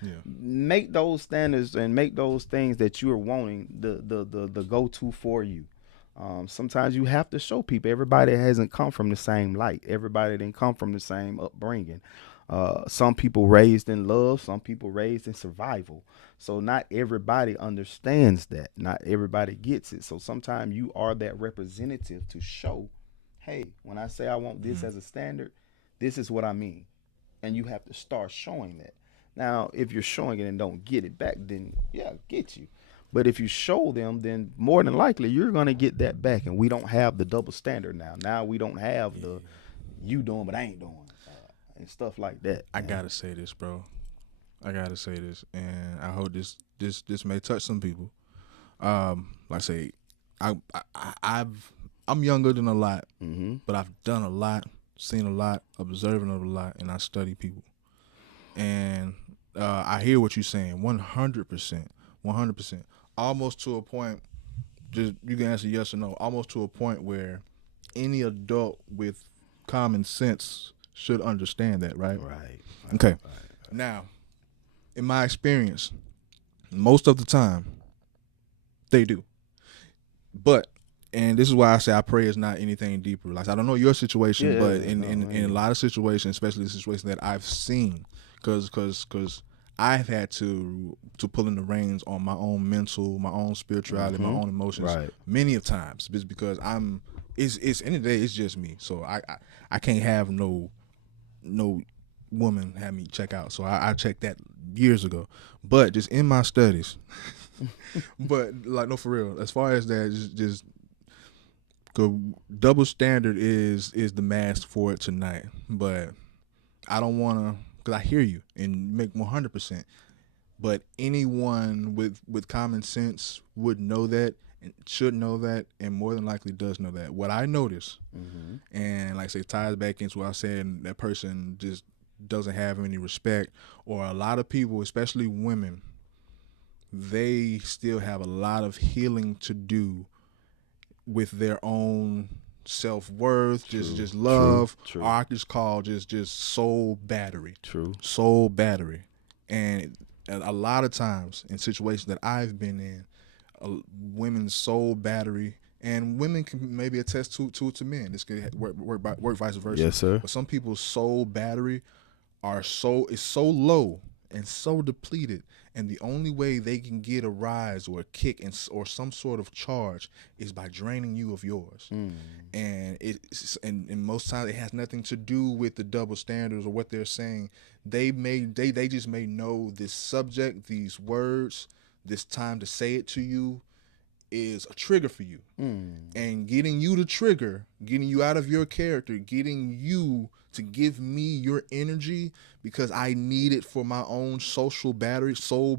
Yeah. make those standards and make those things that you're wanting the go to for you. Sometimes you have to show people. Everybody hasn't come from the same light. Everybody didn't come from the same upbringing. Some people raised in love, some people raised in survival. So not everybody understands that. Not everybody gets it. So sometimes you are that representative to show, hey, when I say I want this as a standard, this is what I mean. And you have to start showing that. Now, if you're showing it and don't get it back, then yeah, get you. But if you show them, then more than likely you're gonna get that back. And we don't have the double standard now. Now we don't have the you doing but I ain't doing, and stuff like that. I gotta say this, bro. I gotta say this, and I hope this may touch some people. Like I say, I'm younger than a lot, but I've done a lot, seen a lot, observing a lot, and I study people. And I hear what you're saying, 100%, 100%. Almost to a point, just you can answer yes or no. Almost to a point where any adult with common sense should understand that, right? Right. Okay. Right. Now, in my experience, most of the time, they do. But, and this is why I say I pray it's not anything deeper. Like, I don't know your situation, but in a lot of situations, especially the situation that I've seen, because I've had to pull in the reins on my own mental, my own spirituality, my own emotions, many of times. It's because it's end of the day, it's just me. So I can't have no woman have me check out. So I checked that years ago. But just in my studies, but like, no, for real, as far as that, just double standard is the mask for it tonight. But I don't want to, because I hear you and make 100%. But anyone with common sense would know that and should know that, and more than likely does know that. What I notice, and like I say, ties back into what I said, that person just doesn't have any respect, or a lot of people, especially women, they still have a lot of healing to do with their own self-worth, just love, True. or I just call just soul battery. True. Soul battery. And a lot of times in situations that I've been in, women's soul battery, and women can maybe attest to men. This could work vice versa. Yes, sir. But some people's soul battery is so low and so depleted, and the only way they can get a rise or a kick or some sort of charge is by draining you of yours. And and most times it has nothing to do with the double standards or what they're saying. They just may know this subject, these words, this time to say it to you is a trigger for you. And getting you to trigger, getting you out of your character, getting you to give me your energy because I need it for my own soul battery, or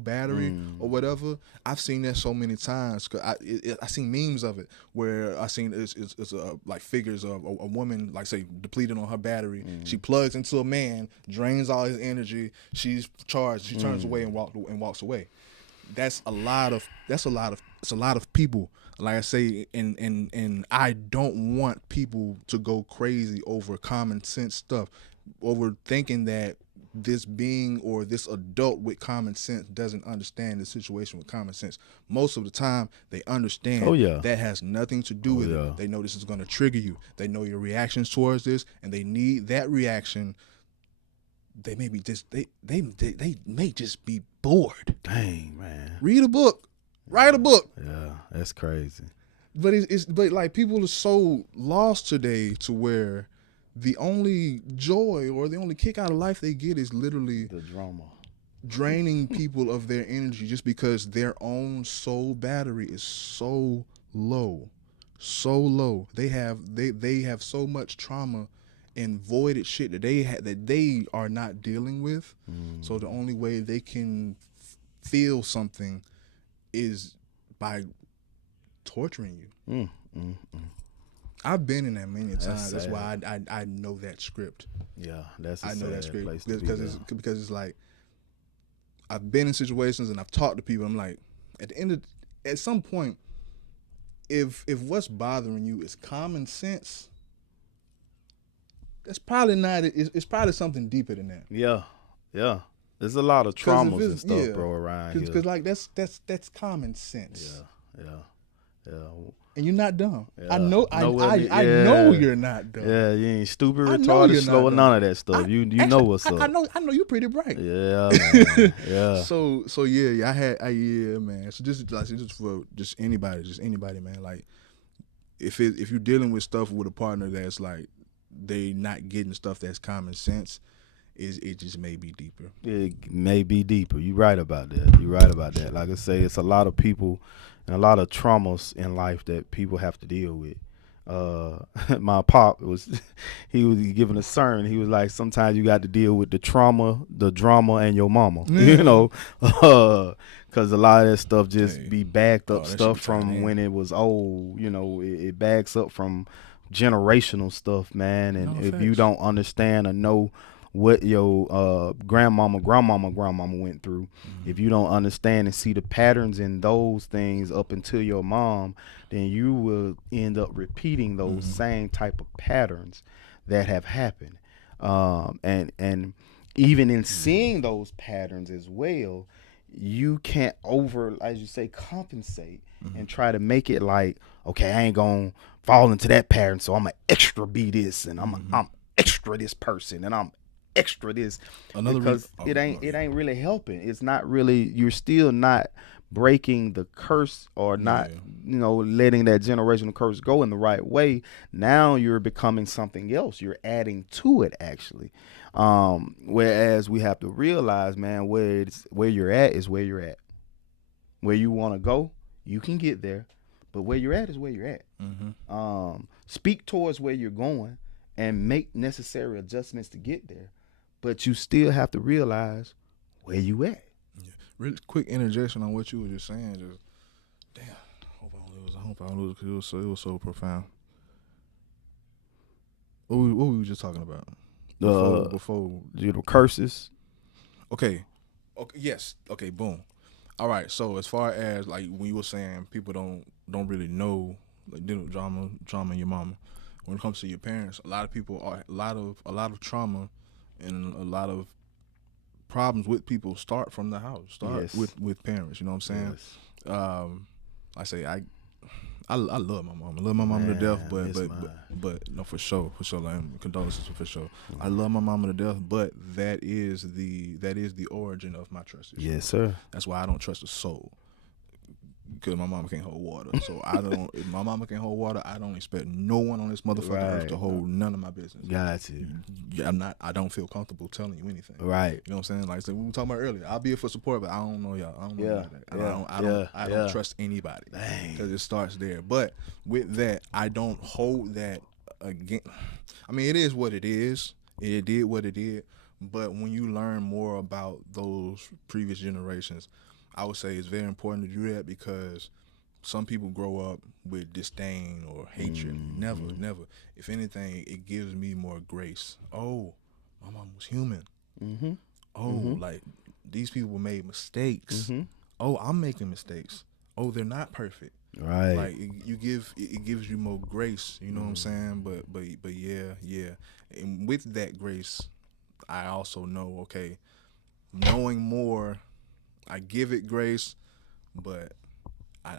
whatever. I've seen that so many times. Cause I seen memes of it where I seen it's like figures of a woman, like, say, depleted on her battery. She plugs into a man, drains all his energy. She's charged. She turns away and walks away. It's a lot of people. Like I say, and I don't want people to go crazy over common sense stuff, over thinking that this being or this adult with common sense doesn't understand the situation with common sense. Most of the time, they understand Oh yeah. that has nothing to do Oh with yeah. it. They know this is going to trigger you. They know your reactions towards this, and they need that reaction. They may be just they may just be bored. Dang, man. Read a book, write a book. Yeah, that's crazy. But but like people are so lost today to where the only joy or the only kick out of life they get is literally The drama. draining people of their energy just because their own soul battery is so low. So low. They have so much trauma and voided shit that they are not dealing with. So the only way they can feel something is by torturing you. I've been in that many times. That's why I know that script. Yeah, that's a I know that sad script place to because it's like I've been in situations and I've talked to people. I'm like, at some point, if what's bothering you is common sense, that's probably not. It's probably something deeper than that. Yeah, yeah. There's a lot of traumas and stuff, bro, around here. Because like that's common sense. Yeah. And you're not dumb. Yeah. I know. I know you're not dumb. Yeah, you ain't stupid, I know you're retarded, slow, not or dumb. none of that stuff. You Actually, know what's up. I know you're pretty bright. Yeah, man. Yeah. So yeah, yeah, man. So just for just anybody, man. Like if you're dealing with stuff with a partner that's like they not getting stuff that's common sense, it just may be deeper. It may be deeper. You're right about that. Like I say, it's a lot of people and a lot of traumas in life that people have to deal with. My pop he was giving a sermon. He was like, sometimes you got to deal with the trauma, the drama, and your mama. You know, because a lot of that stuff just be backed up stuff from when it was old. You know, it backs up from generational stuff, man. And if you don't understand or know what your grandmama went through, if you don't understand and see the patterns in those things up until your mom, then you will end up repeating those same type of patterns that have happened. And even in seeing those patterns as well, you can't as you say, compensate and try to make it like, okay, I ain't gonna fall into that pattern, so I'm gonna extra be this, and I'm extra this person, and I'm extra this, because it ain't really helping. It's not really, you're still not breaking the curse or not letting that generational curse go in the right way. Now you're becoming something else. You're adding to it, actually. Whereas we have to realize, man, where you're at is where you're at. Where you want to go, you can get there, but where you're at is where you're at. Speak towards where you're going and make necessary adjustments to get there, but you still have to realize where you at. Yeah. Really quick interjection on what you were just saying. Just damn, I hope I don't lose it because it was so profound. What were we just talking about? Before curses. Okay. Yes. Okay. Boom. All right. So as far as like when you were saying people don't really know like dealing with trauma in your mama. When it comes to your parents, a lot of people are a lot of trauma and a lot of problems with people start from the house, with parents. You know what I'm saying? Yes. I say I love my mom. I love my mom to death, but no, for sure, like, condolences for sure. I love my mama to death, but that is the origin of my trust issue. Yes, sir. That's why I don't trust a soul. Because my mama can't hold water, so I don't. If my mama can't hold water, I don't expect no one on this motherfucking earth to hold none of my business. Got you. I don't feel comfortable telling you anything. Right. You know what I'm saying? Like we were talking about earlier. I'll be here for support, but I don't know y'all. I don't know that. I don't trust anybody. Because it starts there. But with that, I don't hold that again. I mean, it is what it is. It did what it did. But when you learn more about those previous generations, I would say it's very important to do that, because some people grow up with disdain or hatred. Never. If anything, it gives me more grace. Oh, my mom was human. Like these people made mistakes. Oh, I'm making mistakes. Oh, they're not perfect. Right. Like it gives you more grace. You know what I'm saying? But yeah. And with that grace, I also know, okay, knowing more, I give it grace, but I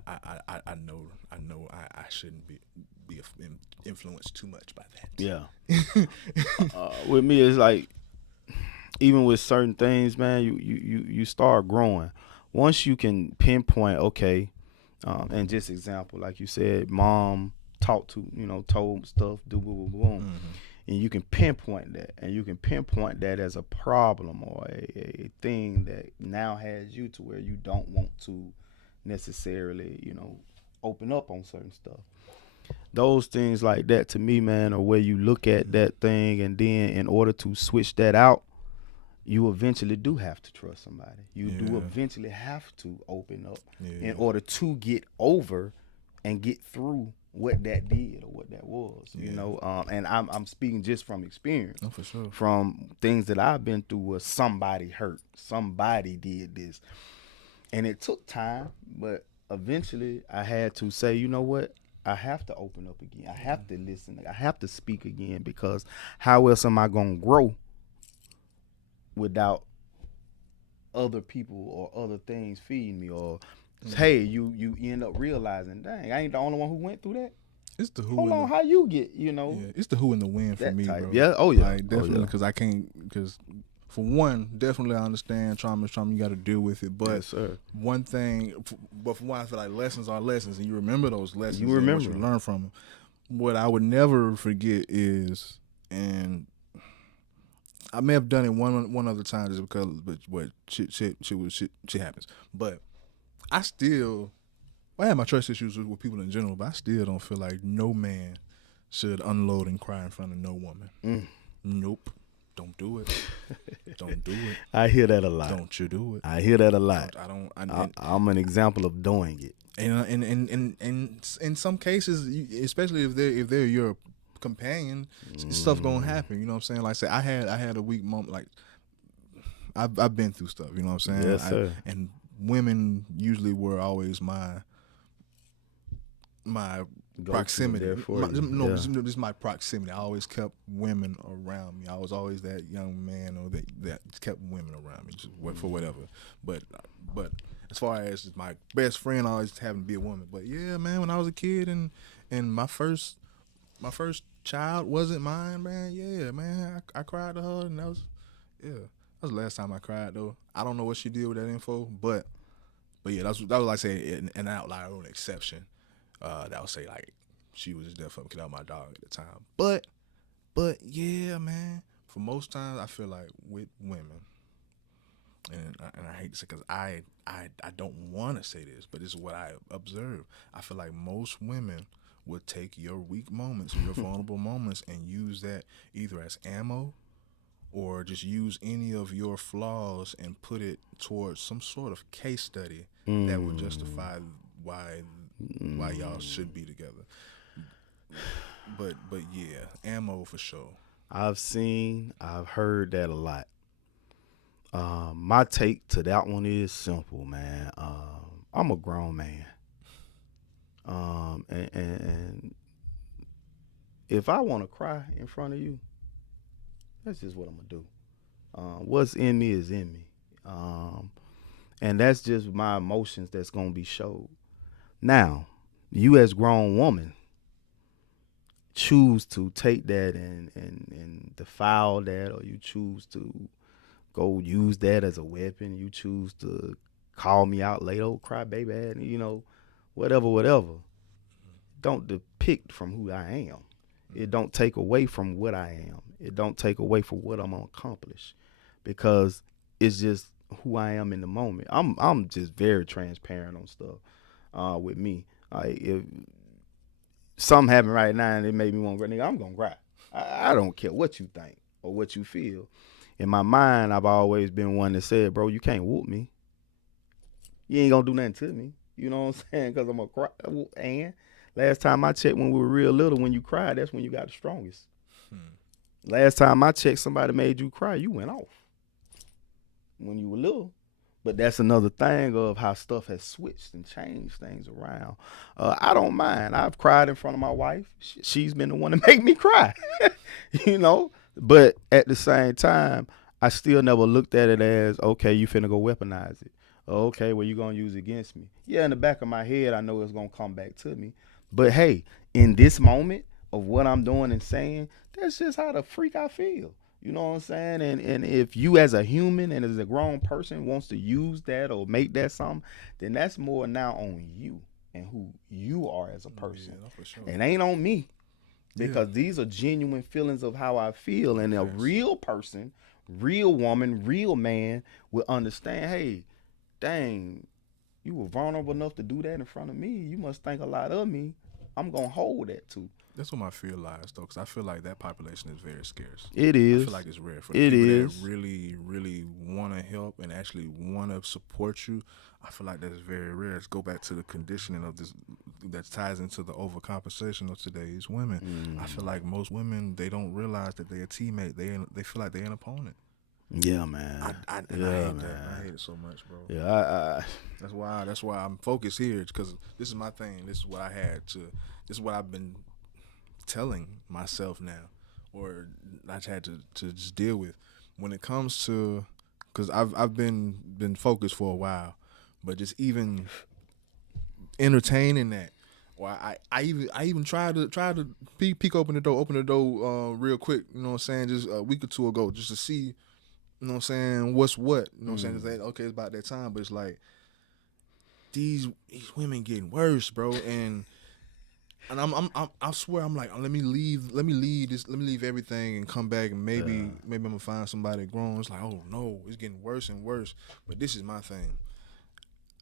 know I shouldn't be influenced too much by Yeah. that. With me, it's like even with certain things, man, you start growing. Once you can pinpoint, okay, and just example, like you said, mom talked to, told stuff, do boom, boom, boom, Hmm. and you can pinpoint that, and you can pinpoint that as a problem or a thing that now has you to where you don't want to necessarily, open up on certain stuff. Those things like that to me, man, are where you look at that thing, and then in order to switch that out, you eventually do have to trust somebody. You do Yeah, eventually have to open up in yeah, order to get over and get through what that did or what that was. yeah. And I'm speaking just from experience, No, for sure. from things that I've been through where somebody hurt, somebody did this, and it took time, but eventually I had to say, you know what? I have to open up again. I have to listen. I have to speak again because how else am I gonna grow without other people or other things feeding me? Or Mm. hey, you end up realizing, dang, I ain't the only one who went through that. It's the who Hold and on, the how you get, yeah. It's the who and the when for that me, type? bro. Yeah, oh yeah, Like oh definitely yeah, because I can't because for one, definitely I understand trauma is trauma. You got to deal with it, but yes sir. one thing, but for one, I feel like lessons are lessons, and you remember those You lessons and what remember you 'em. learn from them. What I would never forget is, and I may have done it one other time just because, but what shit happens. But I still, I have my trust issues with people in general, but I still don't feel like no man should unload and cry in front of no woman. Mm. Nope, don't do it. Don't do it. I hear that a lot. Don't you do it? I hear that a lot. I don't. I'm an example of doing it. And in some cases, especially if they're your companion, stuff gonna happen. You know what I'm saying? Like say I had a weak moment. Like I've been through stuff. You know what I'm saying? Yes, sir. And women usually were always my Go to proximity. there for you. No, Yeah. this is my proximity. I always kept women around me. I was always that young man or that kept women around me just for whatever. But as far as my best friend, I always having to be a woman. But yeah, man, when I was a kid and my first child wasn't mine, man. Yeah, man, I cried to her, and yeah, that was the last time I cried though. I don't know what she did with that info, but yeah, that was like say an outlier or an exception. That would say like she was just there for me because I was my dog at the time. But yeah, man. For most times, I feel like with women, and I hate to say because I don't want to say this, but it's what I observe. I feel like most women would take your weak moments, your vulnerable moments, and use that either as ammo or just use any of your flaws and put it towards some sort of case study that would justify why y'all should be together. But yeah, ammo for sure. I've heard that a lot. My take to that one is simple, man. I'm a grown man. And if I want to cry in front of you, that's just what I'm gonna do. What's in me is in me. Um, and that's just my emotions that's gonna be showed. Now, you as grown woman choose to take that and defile that, or you choose to go use that as a weapon. You choose to call me out later, oh, cry baby, and whatever, whatever. Don't depict from who I am. It don't take away from what I am. It don't take away from what I'm gonna accomplish, because it's just who I am in the moment. I'm just very transparent on stuff with me. Like if something happened right now and it made me want to cry, nigga, I'm gonna cry. I don't care what you think or what you feel. In my mind, I've always been one that said, bro, you can't whoop me. You ain't gonna do nothing to me. You know what I'm saying? Because I'm gonna cry. And last time I checked, when we were real little, when you cried, that's when you got the strongest. Hmm. Last time I checked, somebody made you cry, you went off when you were little. But that's another thing of how stuff has switched and changed things around. I don't mind. I've cried in front of my wife. She's been the one to make me cry. you know, But at the same time, I still never looked at it as, okay, you finna go weaponize it. Okay, well, you gonna use it against me. Yeah, in the back of my head, I know it's gonna come back to me. But hey, in this moment of what I'm doing and saying, that's just how the freak I feel. You know what I'm saying? And if you as a human and as a grown person wants to use that or make that something, then that's more now on you and who you are as a Yeah, person. no, for sure. It ain't on me Yeah, because these are genuine feelings of how I feel. And a facts. real person, real woman, real man will understand, hey, dang, you were vulnerable enough to do that in front of me. You must think a lot of me. I'm going to hold that too. That's what my fear lies, though, because I feel like that population is very scarce. It I feel is. like it's rare for the It people that is. really, really want to help and actually want to support you. I feel like that's very rare. Let's go back to the conditioning of this that ties into the overcompensation of today's women. I feel Mm. like most women they don't realize that they're a teammate. They feel like they're an opponent. Yeah, man. And I Yeah, hate that. I man. hate it so much, bro. Yeah, That's why I'm focused here because this is my thing. This is what I had to. This is what I've been telling myself now, or I've had to just deal with when it comes to because I've been focused for a while, but just even entertaining that. Or I even tried to peek open the door real quick. You know what I'm saying? Just a week or two ago, just to see. You know what I'm saying? What's what? You know what I'm saying? It's mm. like, okay, it's about that time, but it's like these women getting worse, bro, and I swear I'm like, oh, let me leave everything and come back and Yeah, maybe I'm gonna find somebody grown. It's like, oh no, it's getting worse and worse. But this is my thing.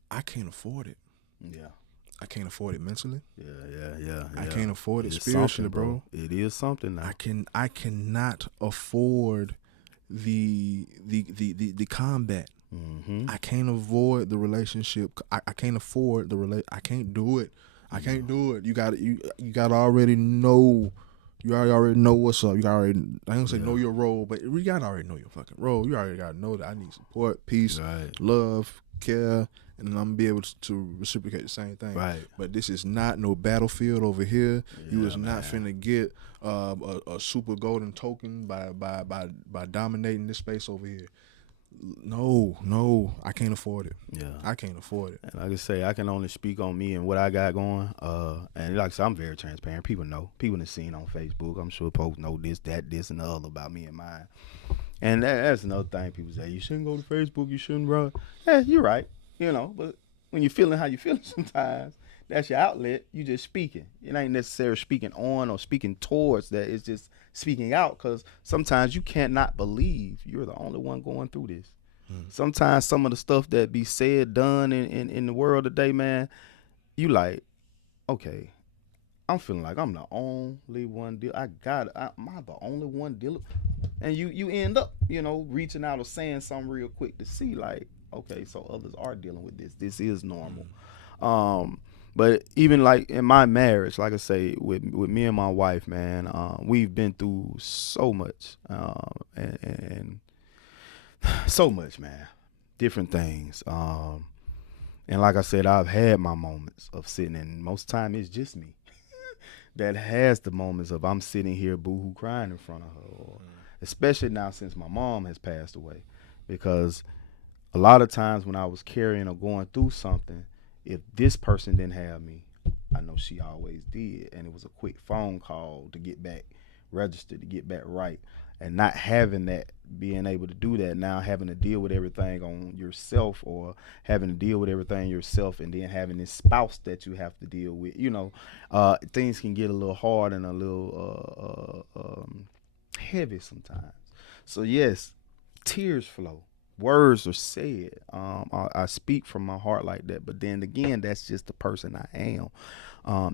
I can't afford it. yeah, I can't afford it mentally. I yeah. can't afford it It's something, spiritually, bro. bro. It is something now. I cannot afford the combat. Mm-hmm. I can't avoid the relationship. I can't afford the I can't do it. I Yeah, can't do it. You got to already know. You already know what's up. You gotta already. I don't say yeah. know your role, but you gotta already know your fucking role. You already gotta know that I need support, peace, Right, love, care, and I'm gonna be able to reciprocate the same thing. right. But this is not no battlefield over here. You is Yeah, not man. finna get a super golden token by dominating this space over here. No, I can't afford it. Yeah. I can't afford it. And like I say, I can only speak on me and what I got going. And like I said, I'm very transparent. People know. People have seen on Facebook. I'm sure folks know this, that, this, and the other about me and mine. And that's another thing people say. You shouldn't go to Facebook. You shouldn't run. Yeah, you're right. You know, but when you're feeling how you feeling sometimes, that's your outlet. You just speaking. It ain't necessarily speaking on or speaking towards that. It's just speaking out because sometimes you can't not believe you're the only one going through this. Mm. Sometimes some of the stuff that be said, done in the world today, man, you like, okay, I'm feeling like I'm the only one deal. Am I the only one dealing? And you end up, reaching out or saying something real quick to see like, okay, so others are dealing with this. This is normal. Mm. Um, but even like in my marriage, like I say, with me and my wife, man, we've been through so much, and so much, man, different things. And like I said, I've had my moments of sitting, and most time it's just me that has the moments of I'm sitting here boohoo crying in front of her, or especially now since my mom has passed away, because a lot of times when I was carrying or going through something, if this person didn't have me, I know she always did, and it was a quick phone call to get back registered, to get back right, and not having that, being able to do that now, having to deal with everything on yourself, or having to deal with everything yourself, and then having this spouse that you have to deal with, things can get a little hard and a little heavy sometimes. So yes, tears flow, words are said. I speak from my heart like that, but then again, that's just the person I am.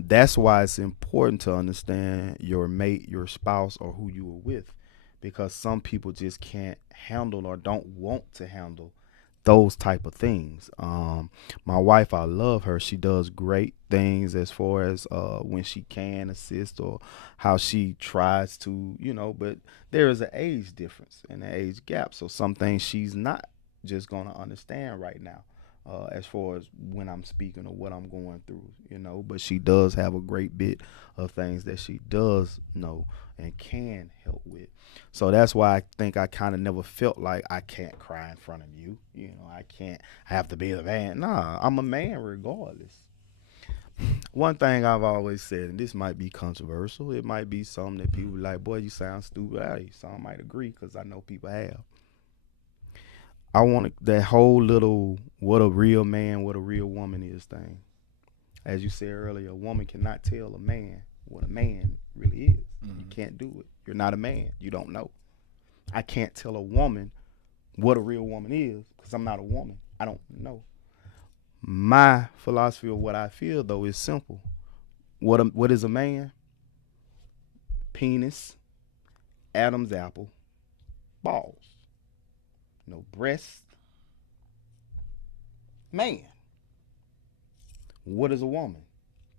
That's why it's important to understand your mate, your spouse, or who you are with, because some people just can't handle or don't want to handle those type of things. My wife, I love her. She does great things as far as when she can assist or how she tries to, but there is an age difference and an age gap. So some things she's not just gonna understand right now. as far as when I'm speaking or what I'm going through, But she does have a great bit of things that she does know and can help with. So that's why I think I kind of never felt like I can't cry in front of you. I can't. I have to be a man. Nah, I'm a man regardless. One thing I've always said, and this might be controversial, it might be something that people be like, boy, you sound stupid. Hey, some might agree because I know people have. I want that whole little what a real man, what a real woman is thing. As you said earlier, a woman cannot tell a man what a man really is. You Mm-hmm. can't do it. You're not a man. You don't know. I can't tell a woman what a real woman is because I'm not a woman. I don't know. My philosophy of what I feel though is simple. What is a man? Penis, Adam's apple, balls, no breast, man. What is a woman?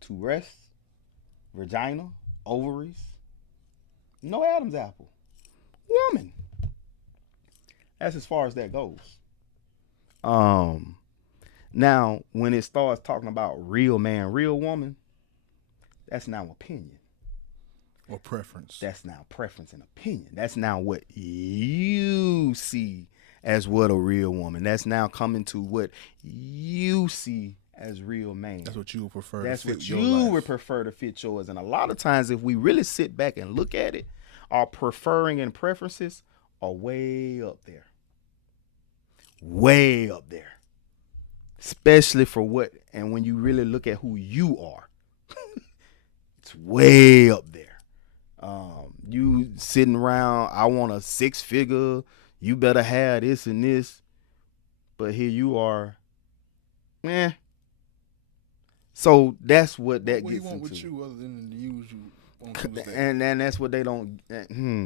Two breasts, vagina, ovaries, no Adam's apple. Woman. That's as far as that goes. Um, Now when it starts talking about real man, real woman, that's now opinion. Or preference. That's now preference and opinion. That's now what you see as what a real woman. That's now coming to what you see as real man. That's what you would prefer to That's fit what your you would life. prefer to fit yours. And a lot of times, if we really sit back and look at it, our preferring and preferences are way up there. Way up there. Especially for what, and when you really look at who you are, it's way up there. You sitting around, I want a six figure, you better have this and this, but here you are, eh. So that's what that What he gets want into. with you other than to use you on Tuesday? And that's what they don't.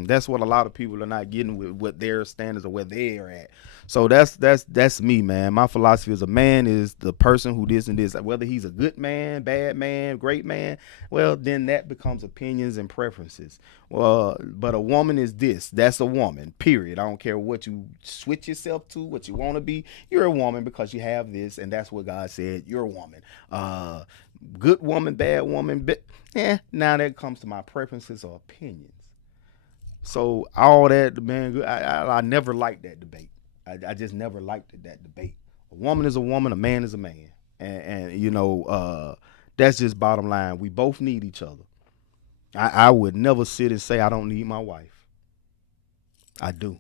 That's what a lot of people are not getting with what their standards or where they're at. So that's me, man. My philosophy as a man is the person who this and this. Whether he's a good man, bad man, great man, well, then that becomes opinions and preferences. Well, but a woman is this. That's a woman. Period. I don't care what you switch yourself to, what you want to be. You're a woman because you have this, and that's what God said. You're a woman. Good woman, bad woman, but now that comes to my preferences or opinions. So all that, man, I never liked that debate. I just never liked that debate. A woman is a woman, a man is a man, and that's just bottom line. We both need each other. I would never sit and say I don't need my wife. I do.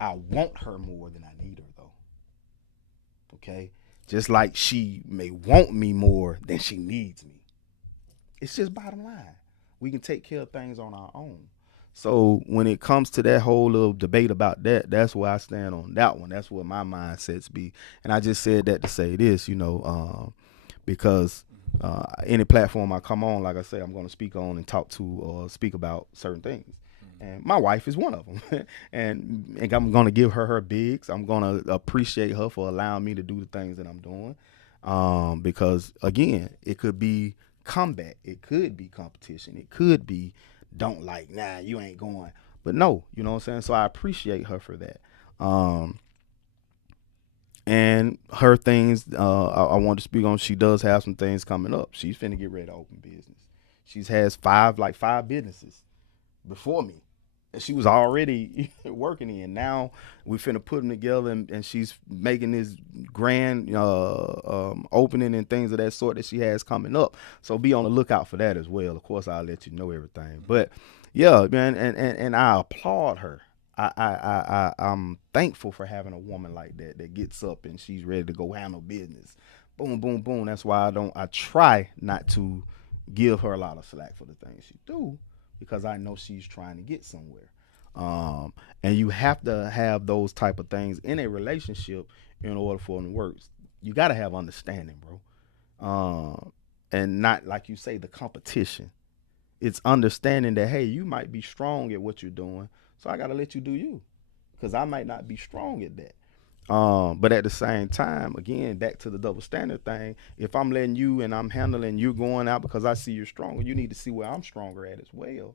I want her more than I need her though. Okay, just like she may want me more than she needs me. It's just bottom line. We can take care of things on our own. So when it comes to that whole little debate about that, that's where I stand on that one. That's where my mindsets be. And I just said that to say this, because any platform I come on, like I say, I'm going to speak on and talk to or speak about certain things. And my wife is one of them, and I'm gonna give her bigs. I'm gonna appreciate her for allowing me to do the things that I'm doing, because again, it could be combat, it could be competition, it could be don't like, nah, you ain't going. But no, you know what I'm saying. So I appreciate her for that. Um, and her things, I want to speak on. She does have some things coming up. She's finna get ready to open business. She's has five businesses before me that she was already working in. Now we finna put them together, and she's making this grand opening and things of that sort that she has coming up. So be on the lookout for that as well. Of course, I'll let you know everything. But yeah, man, and I applaud her. I'm thankful for having a woman like that that gets up and she's ready to go handle business. Boom, boom, boom. That's why I try not to give her a lot of slack for the things she do because I know she's trying to get somewhere. And you have to have those type of things in a relationship in order for them to work. You got to have understanding, bro. And not like you say the competition. It's understanding that hey, you might be strong at what you're doing, so I got to let you do you, because I might not be strong at that. But at the same time, again, back to the double standard thing. If I'm letting you and I'm handling you going out because I see you're stronger, you need to see where I'm stronger at as well,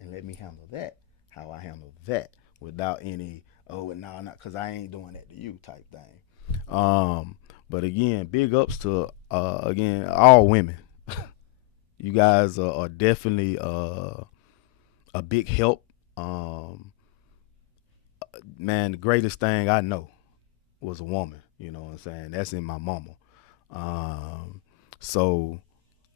and let me handle that. How I handle that without any oh and no, not because I ain't doing that to you type thing. But again, big ups to again all women. You guys are definitely a big help. Um, man, the greatest thing I know was a woman. You know what I'm saying? That's in my mama. Um, so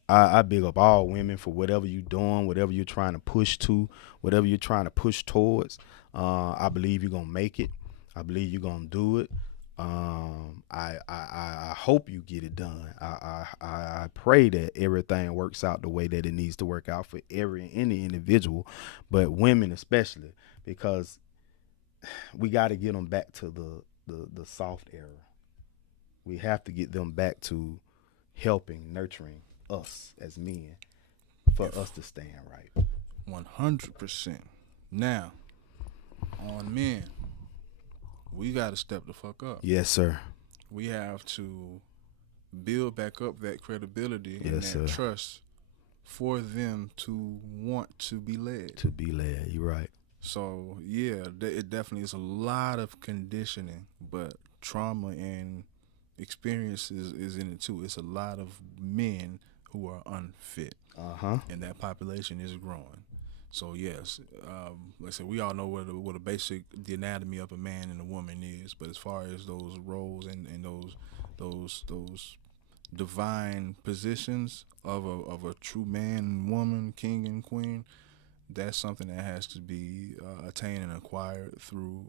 I big up all women for whatever you're doing, whatever you're trying to push to, whatever you're trying to push towards. I believe you're gonna make it. I believe you're gonna do it. I hope you get it done. I pray that everything works out the way that it needs to work out for any individual, but women especially, because we got to get them back to the soft era. We have to get them back to helping, nurturing us as men for If us to stand right. 100%. Now, on men, we got to step the fuck up. Yes, sir. We have to build back up that credibility and Yes, that sir. trust for them to want to be led. To be led. You're right. So yeah, it definitely is a lot of conditioning, but trauma and experiences is in it too. It's a lot of men who are unfit, Uh huh. and that population is growing. So yes, like I said, we all know what a basic the anatomy of a man and a woman is, but as far as those roles and those divine positions of a true man and woman, king and queen, that's something that has to be attained and acquired through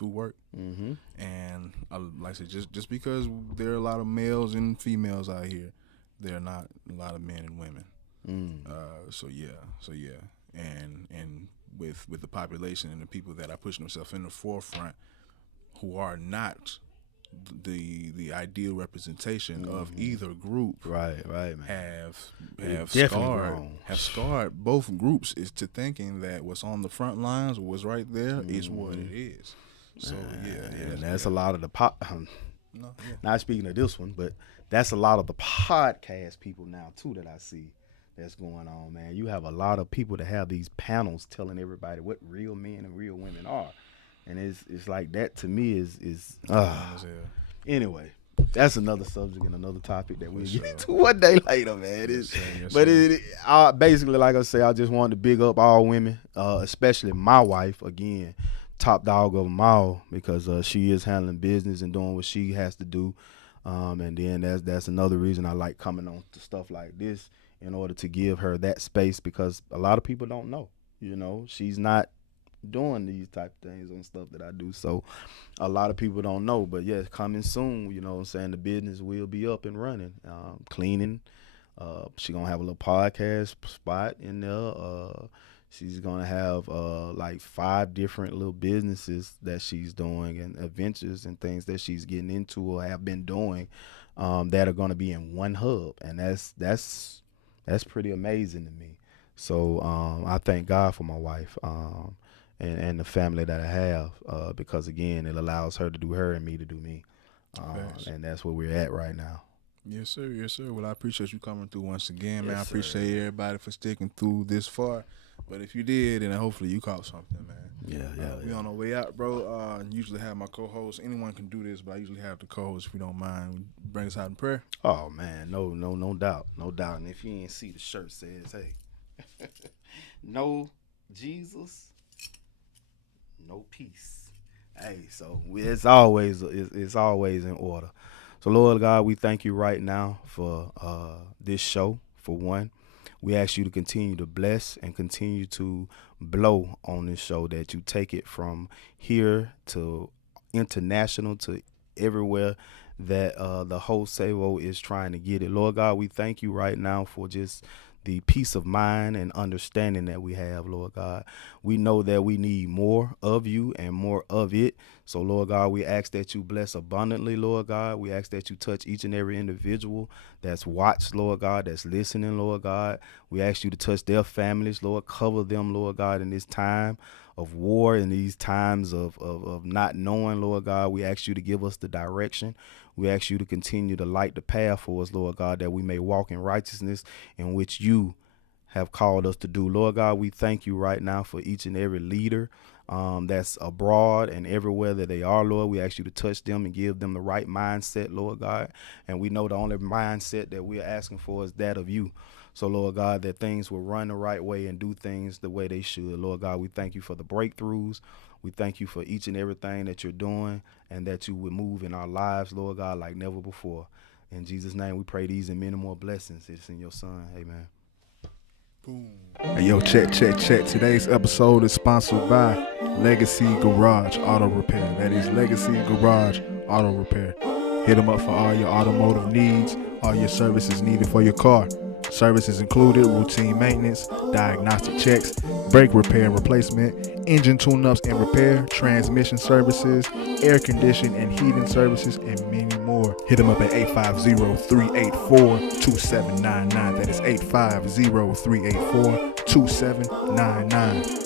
work. Mm-hmm. And like I said, just because there are a lot of males and females out here, there are not a lot of men and women. Mm. So yeah, and with the population and the people that are pushing themselves in the forefront, who are not the ideal representation of either group, Right, right, man. have It have definitely scarred grown. have scarred both groups is to thinking that what's on the front lines or what's right there is what it is. So And that's a lot of the no, yeah. not speaking of this one, but that's a lot of the podcast people now too that I see that's going on, man. You have a lot of people that have these panels telling everybody what real men and real women are, and it's like that to me is As hell. anyway. That's another subject and another topic that we'll For get sure. into one day later, man. Yes, sir, yes, But sir. basically, like I say, I just wanted to big up all women, especially my wife. Again, top dog of them all because she is handling business and doing what she has to do. And then that's another reason I like coming on to stuff like this in order to give her that space because a lot of people don't know. You know, she's not doing these type of things and stuff that I do. So a lot of people don't know. But yes, coming soon, you know what I'm saying, the business will be up and running. Cleaning. She gonna have a little podcast spot in there. She's gonna have like 5 different little businesses that she's doing and adventures and things that she's getting into or have been doing that are gonna be in one hub, and that's pretty amazing to me. So I thank God for my wife and the family that I have because again, it allows her to do her and me to do me, Facts. and that's where we're at right now. Yes, sir. Yes, sir. Well, I appreciate you coming through once again, man. I Yes, sir. appreciate everybody for sticking through this far. But if you did, then hopefully you caught something, man. We on our way out, bro. Usually have my co-host. Anyone can do this, but I usually have the co-host if you don't mind. Bring us out in prayer. Oh man, no doubt, no doubt. And if you ain't see the shirt says, hey, no Jesus, no peace. Hey, so it's always in order. So Lord God, we thank you right now for this show. For one, we ask you to continue to bless and continue to blow on this show. That you take it from here to international to everywhere that the whole Savo is trying to get it. Lord God, we thank you right now for just the peace of mind and understanding that we have, Lord God. We know that we need more of you and more of it. So, Lord God, we ask that you bless abundantly, Lord God. We ask that you touch each and every individual that's watched, Lord God, that's listening, Lord God. We ask you to touch their families, Lord. Cover them, Lord God, in this time of war, in these times of not knowing, Lord God. We ask you to give us the direction. We ask you to continue to light the path for us, Lord God, that we may walk in righteousness in which you have called us to do. Lord God, we thank you right now for each and every leader that's abroad and everywhere that they are, Lord. We ask you to touch them and give them the right mindset, Lord God. And we know the only mindset that we're asking for is that of you. So, Lord God, that things will run the right way and do things the way they should. Lord God, we thank you for the breakthroughs. We thank you for each and everything that you're doing and that you would move in our lives, Lord God, like never before. In Jesus' name, we pray these and many more blessings. It's in your son. Amen. Boom. Hey, yo, check. Today's episode is sponsored by Legacy Garage Auto Repair. That is Legacy Garage Auto Repair. Hit them up for all your automotive needs, all your services needed for your car. Services included routine maintenance, diagnostic checks, brake repair and replacement, engine tune-ups and repair, transmission services, air conditioning and heating services, and many more. Hit them up at 850-384-2799. That is 850-384-2799.